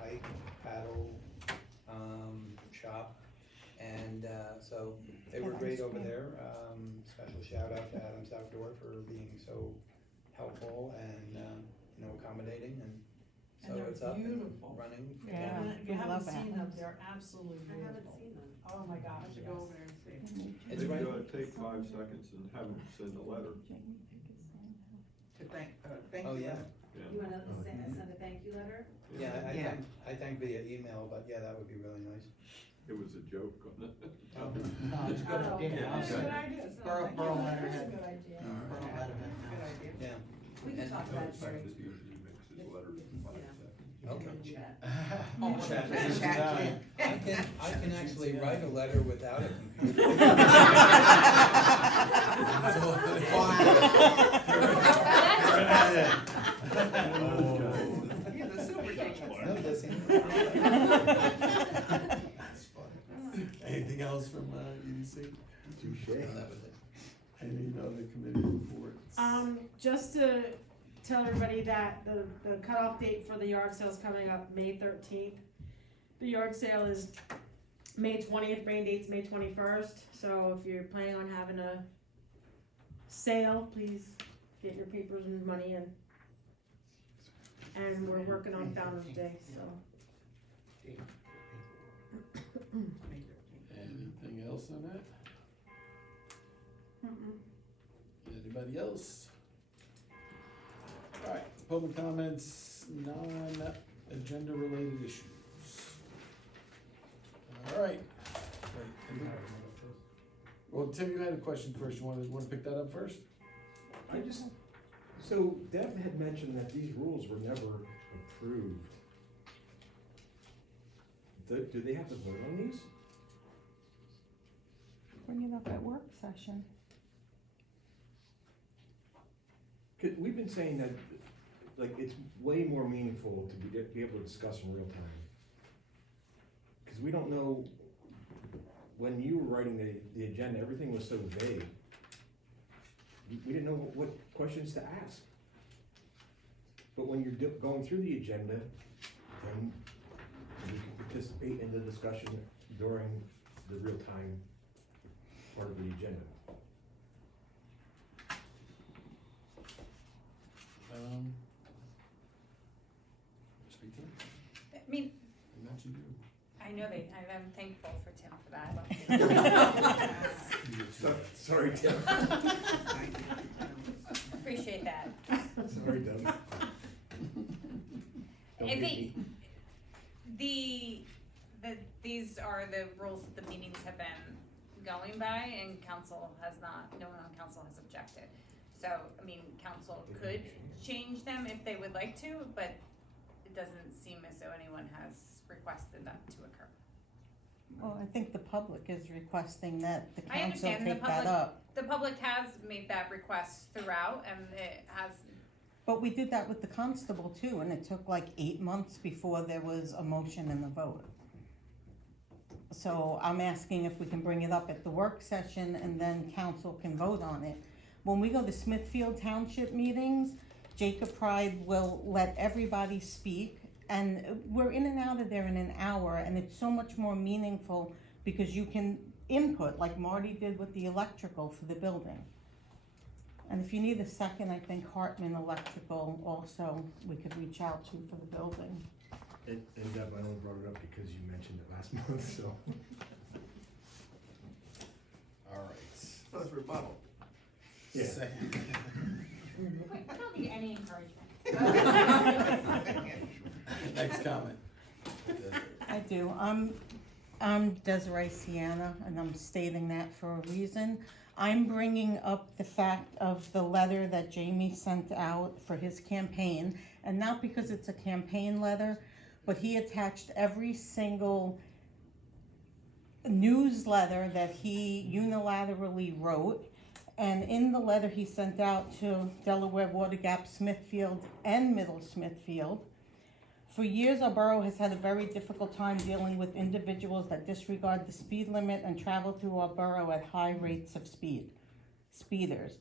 hike, paddle, shop. And so they were great over there. Special shout out to Adams Outdoor for being so helpful and, accommodating, and so And they're it's up and beautiful. running. Yeah. If you we love haven't seen them, Athens. they're absolutely I haven't beautiful. seen them. Oh my gosh, I should yes. go over there and see. It's They've right, gotta take 5 seconds and have them send a letter. To thank oh, you. yeah, You wanna send a thank you letter? yeah, Yeah. I think via email, but yeah, that would be really nice. It was a joke, wasn't it? No, it's a good Oh, idea. yeah, It's good a- idea. Borough That's a letterhead. good idea. Borough letterhead now. Good idea. Yeah, We can And- talk No, about the it, fact Sherry. that he mixes his letters in 5 seconds. okay. Chat. Oh, chat. I can actually write a letter without a computer. You're the super genius. No, that's it. Anything else from EDC? That was it. Any other committee reports? Just to tell everybody that the cutoff date for the yard sale is coming up May 13th. The yard sale is May 20th, rain date's May 21st, so if you're planning on having a sale, please get your papers and money in. And we're working on Founder's Day, so. Anything else on that? Mm-mm. Anybody else? Alright, public comments, non-agenda related issues. Alright. Well, Tim, you had a question first, you wanna pick that up first? I just, So Deb had mentioned that these rules were never approved. Do they have to vote on these? Bring it up at work session. 'Cause we've been saying that, like, it's way more meaningful to be able to discuss in real time. Cause we don't know, when you were writing the agenda, everything was so vague. We didn't know what questions to ask. But when you're going through the agenda, then you can participate in the discussion during the real-time part of the agenda. Speak to him. I mean, And that's you do. I know I'm thankful for Tim for that. Sorry, Tim. Appreciate that. Sorry, Deb. Don't I get think me. these are the rules that the meetings have been going by, and council has not, no one on council has objected. So, I mean, council could change them if they would like to, but it doesn't seem as though anyone has requested that to occur. Well, I think the public is requesting that the I council understand the take that public, up. the public has made that request throughout, and it has, But we did that with the constable too, and it took like 8 months before there was a motion and a vote. So I'm asking if we can bring it up at the work session and then council can vote on it. When we go to Smithfield Township meetings, Jacob Pride will let everybody speak, and we're in and out of there in an hour, and it's so much more meaningful because you can input, like Marty did with the electrical for the building. And if you need a second, I think Hartman Electrical also, we could reach out to for the building. And Deb, I only brought it up because you mentioned it last month, so. All right. So it's rebuttal. Yeah. Second. wait, I don't need any encouragement. Next comment. I do. I'm Desiree Sienna, and I'm stating that for a reason. I'm bringing up the fact of the letter that Jamie sent out for his campaign, and not because it's a campaign letter, but he attached every single newsletter that he unilaterally wrote. And in the letter he sent out to Delaware, Water Gap, Smithfield, and Middle Smithfield, for years our borough has had a very difficult time dealing with individuals that disregard the speed limit and travel through our borough at high rates of speeders.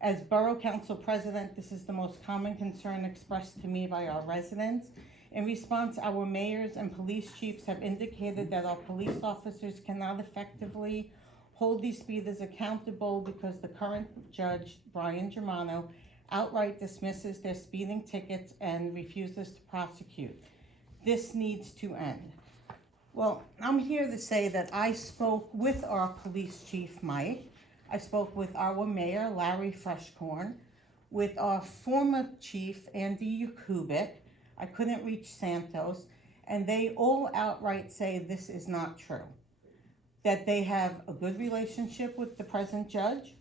As Borough Council President, this is the most common concern expressed to me by our residents. In response, our mayors and police chiefs have indicated that our police officers cannot effectively hold these speeders accountable because the current judge, Brian Germano, outright dismisses their speeding tickets and refuses to prosecute. This needs to end. Well, I'm here to say that I spoke with our police chief, Mike. I spoke with our mayor, Larry Freshcorn, with our former chief, Andy Yakubik. I couldn't reach Santos, and they all outright say this is not true. That they have a good relationship with the present judge,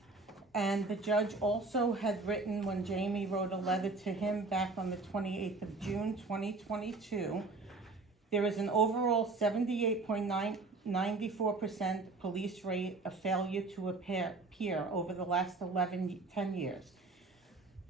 and the judge also had written, when Jamie wrote a letter to him back on the 28th of June, 2022, there is an overall 78.94% police rate of failure to appear over the last 10 years.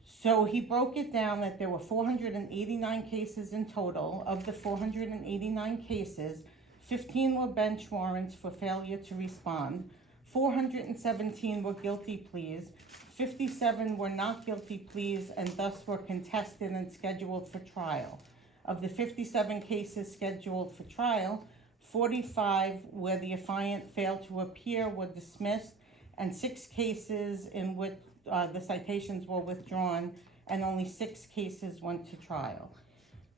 So he broke it down that there were 489 cases in total. Of the 489 cases, 15 were bench warrants for failure to respond, 417 were guilty pleas, 57 were not guilty pleas and thus were contested and scheduled for trial. Of the 57 cases scheduled for trial, 45 where the affiant failed to appear were dismissed, and 6 cases in which the citations were withdrawn, and only 6 cases went to trial.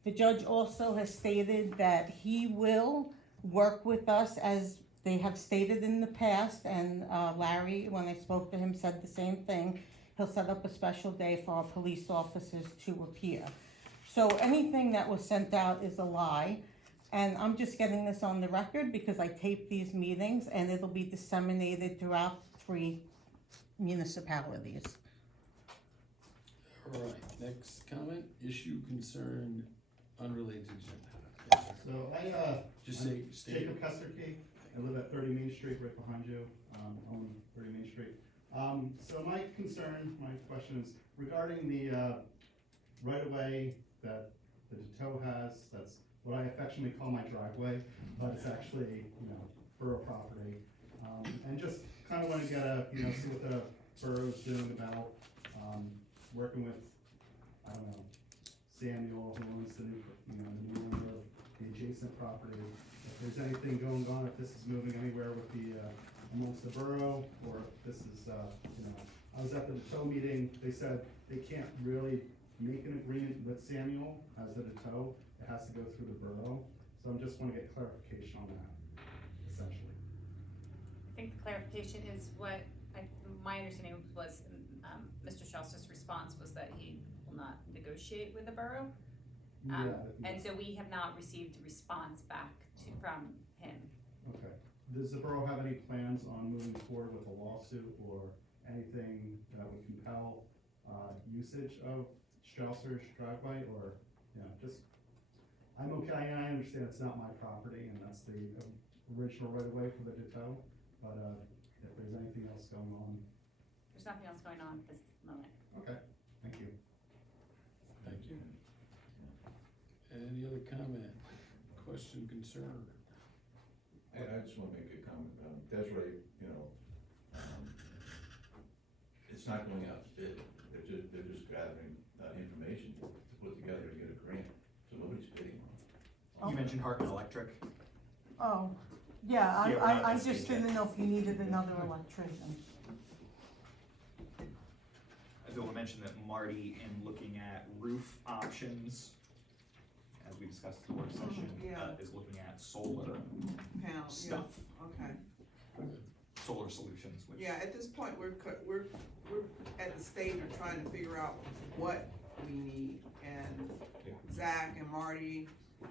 The judge also has stated that he will work with us as they have stated in the past, and Larry, when I spoke to him, said the same thing. He'll set up a special day for our police officers to appear. So anything that was sent out is a lie, and I'm just getting this on the record because I tape these meetings, and it'll be disseminated throughout 3 municipalities. All right, next comment, issue, concern, unrelated agenda. So I, Just I'm say, state. Jacob Kesterke, I live at 30 Main Street, right behind you, own 30 Main Street. So my concern, my question is regarding the right-of-way that the DeToe has, that's what I affectionately call my driveway, but it's actually, borough property. And just kind of want to get see what the borough's doing about, working with, I don't know, Samuel, who owns the new, the new owner of the adjacent property. If there's anything going on, if this is moving anywhere with the, amongst the borough, or if this is, I was at the DeToe meeting, they said they can't really make an agreement with Samuel as the DeToe, it has to go through the borough. So I just wanna get clarification on that, essentially. I think the clarification is what, my understanding was, Mr. Schuster's response was that he will not negotiate with the borough. And so we have not received a response back from him. Okay. Does the borough have any plans on moving forward with a lawsuit or anything that would compel usage of Strausser's driveway, or, just, I'm okay, I understand it's not my property and that's the original right-of-way for the DeToe, but if there's anything else going on. There's nothing else going on at this moment. Okay, thank you. Thank you. Any other comment, question, concern? I just wanna make a comment, Desiree, it's not going out to bid, they're just gathering, information to put together to get a grant, so nobody's bidding on it. You mentioned Hartman Electric. Oh, yeah, Yeah, we're not at I that just stage yet. didn't know if you needed another electrician. I do want to mention that Marty, in looking at roof options, as we discussed in the work session, yeah. is looking at solar Panel, stuff, okay. solar solutions, which. Yeah, at this point, we're at the stage of trying to figure out what we need. And Zach and Marty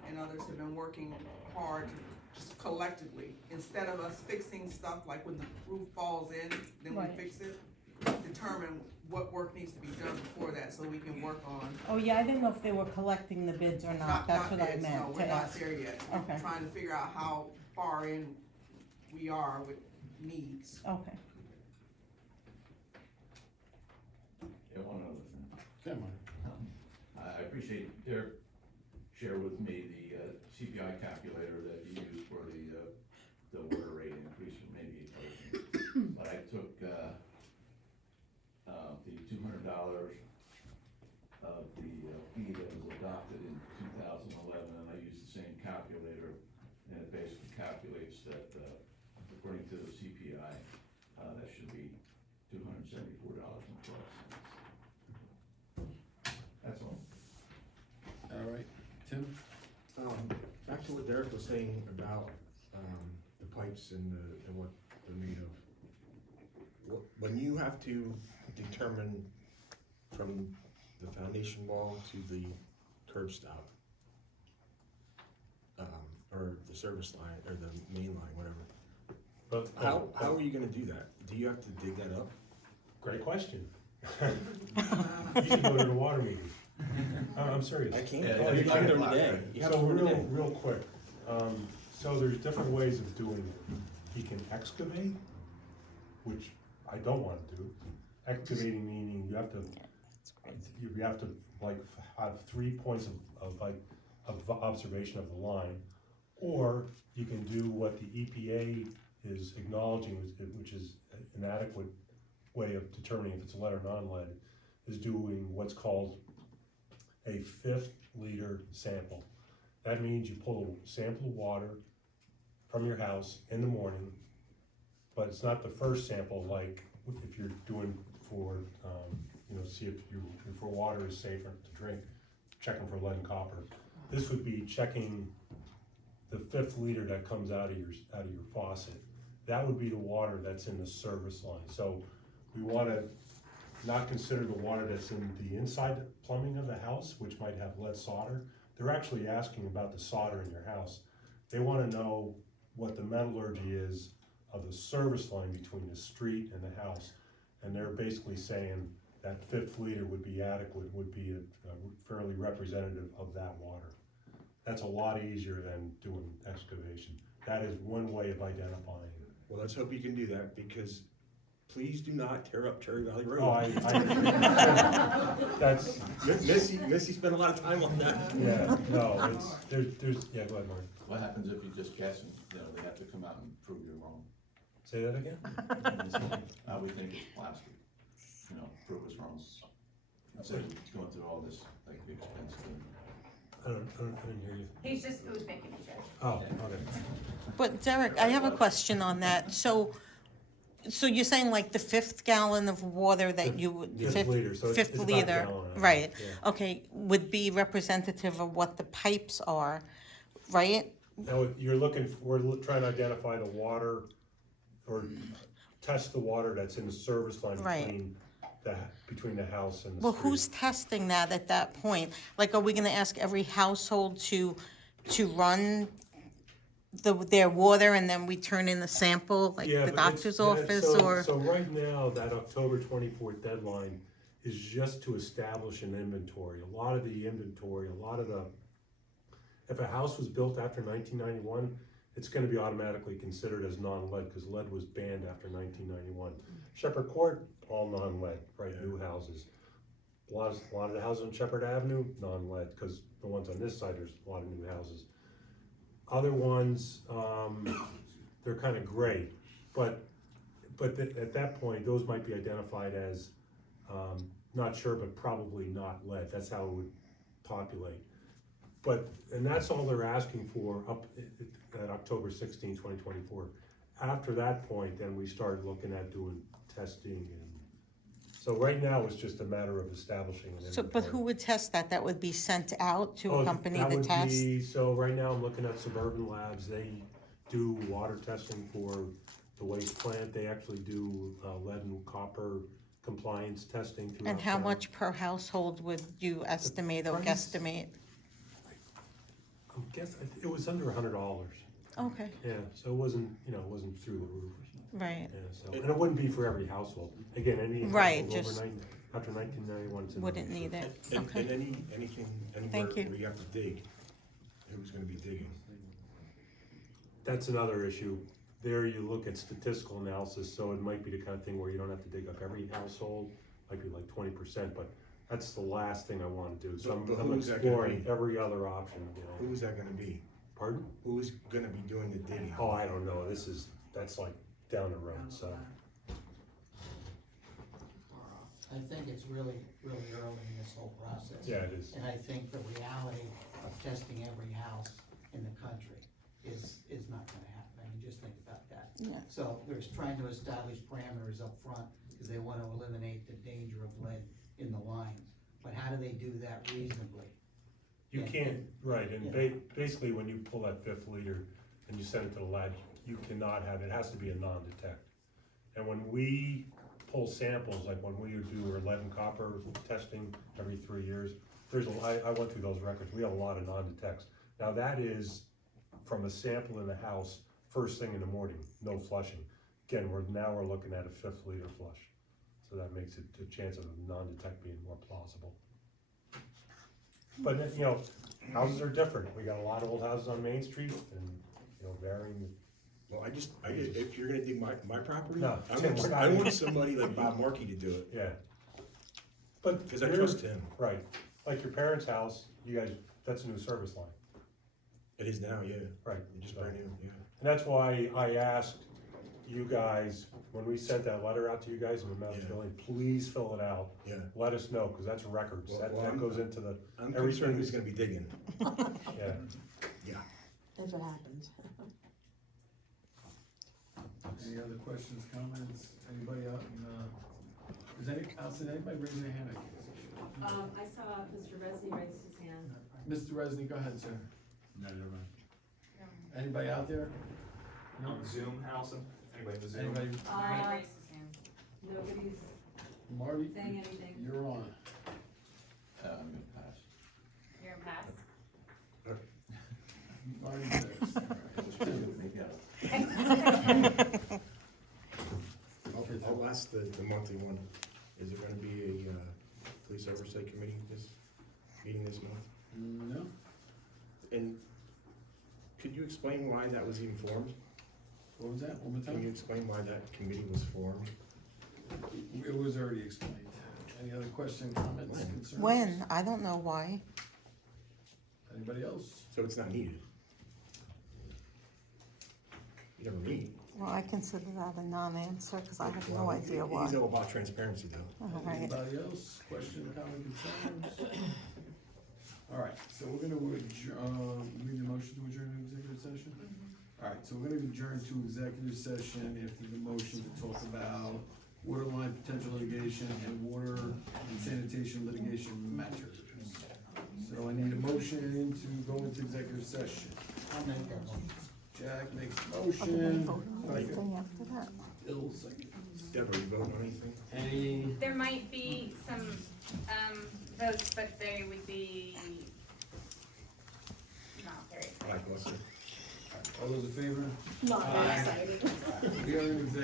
and others have been working hard to just collectively, instead of us fixing stuff like when the roof falls in, then we Right. fix it, determine what work needs to be done before that so we can work on. Oh, yeah, I didn't know if they were collecting the bids or not, that's what I bids, meant no, to we're not ask. there yet. Okay. We're trying to figure out how far in we are with needs. Okay. Yeah, one other thing. Come on. I appreciate Derek shared with me the CPI calculator that you use for the water rate increase from maybe 8%. But I took the $200 of the fee that was adopted in 2011, and I used the same calculator, and it basically calculates that according to the CPI, that should be $274.12. That's all. All right, Tim? Back to what Derek was saying about, the pipes and what they're made of. When you have to determine from the foundation wall to the curb stop, or the service line, or the main line, whatever, how are you gonna do that? Do you have to dig that up? Great question. You should go to the water meeting. I'm serious. I can't. Yeah, You have them today. You have So them today. real quick, so there's different ways of doing it. He can excavate, which I don't wanna do. Excavating meaning you have to like have 3 points of observation of the line. Or you can do what the EPA is acknowledging, which is an adequate way of determining if it's lead or non-lead, is doing what's called a 5th liter sample. That means you pull a sample of water from your house in the morning, but it's not the first sample like if you're doing for, see if water is safer to drink, checking for lead and copper. This would be checking the 5th liter that comes out of your faucet. That would be the water that's in the service line. So we wanna not consider the water that's in the inside plumbing of the house, which might have lead solder. They're actually asking about the solder in your house. They wanna know what the metallurgy is of the service line between the street and the house. And they're basically saying that 5th liter would be adequate, would be fairly representative of that water. That's a lot easier than doing excavation. That is one way of identifying it. Well, let's hope you can do that, because please do not tear up Cherry Valley Road. Oh, that's, Missy spent a lot of time on that. yeah, no, there's, yeah, go ahead, Mark. What happens if you just guess and, you know, they have to come out and prove you're wrong? Say that again? We think it's plastic, you know, prove us wrong. Instead of going through all this, like, expense I didn't hear you. He's just food making a joke. Oh, okay. But Derek, I have a question on that. So you're saying like the 5th gallon of water that you would. 5th liter, so it's 5th about a liter, gallon, I think, right, yeah. okay, would be representative of what the pipes are, right? Now, we're trying to identify the water, or test the water that's in the service line Right. between the house and the Well, street. who's testing that at that point? Like, are we gonna ask every household to run their water and then we turn in the sample, like Yeah, the but it's- doctor's yeah, office, or? So right now, that October 24th deadline is just to establish an inventory. A lot of if a house was built after 1991, it's gonna be automatically considered as non-lead, because lead was banned after 1991. Shepherd Court, all non-lead, right, new houses. A lot of the houses on Shepherd Avenue, non-lead, because the ones on this side, there's a lot of new houses. Other ones, they're kind of gray, but at that point, those might be identified as, not sure, but probably not lead. That's how it would populate. And that's all they're asking for up at October 16, 2024. After that point, then we started looking at doing testing, and so right now it's just a matter of establishing an So, but who would test that? That would be sent out to a company that to would test? So right now I'm looking at Suburban Labs. They do water testing for the waste plant. They actually do lead and copper compliance testing throughout. And how town. much per household would you estimate or price- guesstimate? It was under $100. Okay, Yeah, so it wasn't through the roof. right. Yeah, so, and it wouldn't be for every household. Again, any Right, household just- over after 1991, it's a Wouldn't no. need it, And okay. anything, anywhere Thank you. where you have to dig, who's gonna be digging? That's another issue. There you look at statistical analysis, so it might be the kind of thing where you don't have to dig up every household, might be like 20%, but that's the last thing I wanna do. So But I'm who's that gonna exploring be? every other option, Who's that gonna be? Pardon? Who's gonna be doing the digging? Oh, I don't know. That's like down the road, so. I think it's really, really early in this whole process. Yeah, it is. And I think the reality of testing every house in the country is not gonna happen. I mean, just think about that. Yeah. So they're trying to establish parameters up front because they want to eliminate the danger of lead in the lines. But how do they do that reasonably? You Yeah, can't, right, and yeah. basically when you pull that 5th liter and you send it to the lab, you cannot have, it has to be a non-detect. And when we pull samples, like when we do our lead and copper testing every 3 years, I went through those records, we have a lot of non-detects. Now that is from a sample in the house, first thing in the morning, no flushing. Again, we're looking at a 5th liter flush. So that makes it, the chance of a non-detect being more plausible. But, houses are different. We got a lot of old houses on Main Street and, varying. Well, if you're gonna dig my property, No, I want somebody like Bob Markey to do it, Yeah. But. because I trust him. Right. Like your parents' house, you guys, that's a new service line. It is now, yeah. Right. Just brand new, yeah. And that's why I asked you guys, when we sent that letter out to you guys in the Mountain Yeah. Building, please fill it out. Yeah. Let us know, because that's records. Well, That goes into the, I'm everything concerned who's is- gonna be digging. yeah. Yeah. If it happens. Any other questions, comments? Anybody out in, anybody raising their hand? I can't see. I saw Mr. Resney raise his hand. Mr. Resney, go ahead, sir. No, never mind. Anybody out there? No? Zoom, Allison? Anybody in the Zoom? Anybody? Nobody's Marty, saying anything. you're on. I'm gonna pass. You're in pass? Marty says, all right. I'll ask the monthly one, is there gonna be Oversight Committee meeting this month? No? And could you explain why that was even formed? What was that, one more Can you time? explain why that committee was formed? It was already explained. Any other questions, comments, concerns? When? I don't know why. Anybody else? So it's not needed? You never meet. Well, I consider that a non-answer, because I have no Well, idea why. He's all about transparency though. All right. Anybody else? Question, comment, concerns? All right, so we're gonna adjourn, we need a motion to adjourn to executive session? All right, so we're gonna adjourn to executive session after the motion to talk about water line potential litigation and water and sanitation litigation matters. So I need a motion to go into executive session. I'll make that motion. Jack makes a Are they gonna motion. vote on anything after that? Bill seconds. Deborah, you vote on anything? Any, There might be some, votes, but they would be not very exciting. Lackluster. all those in favor? Not Aye. very exciting. We are in executive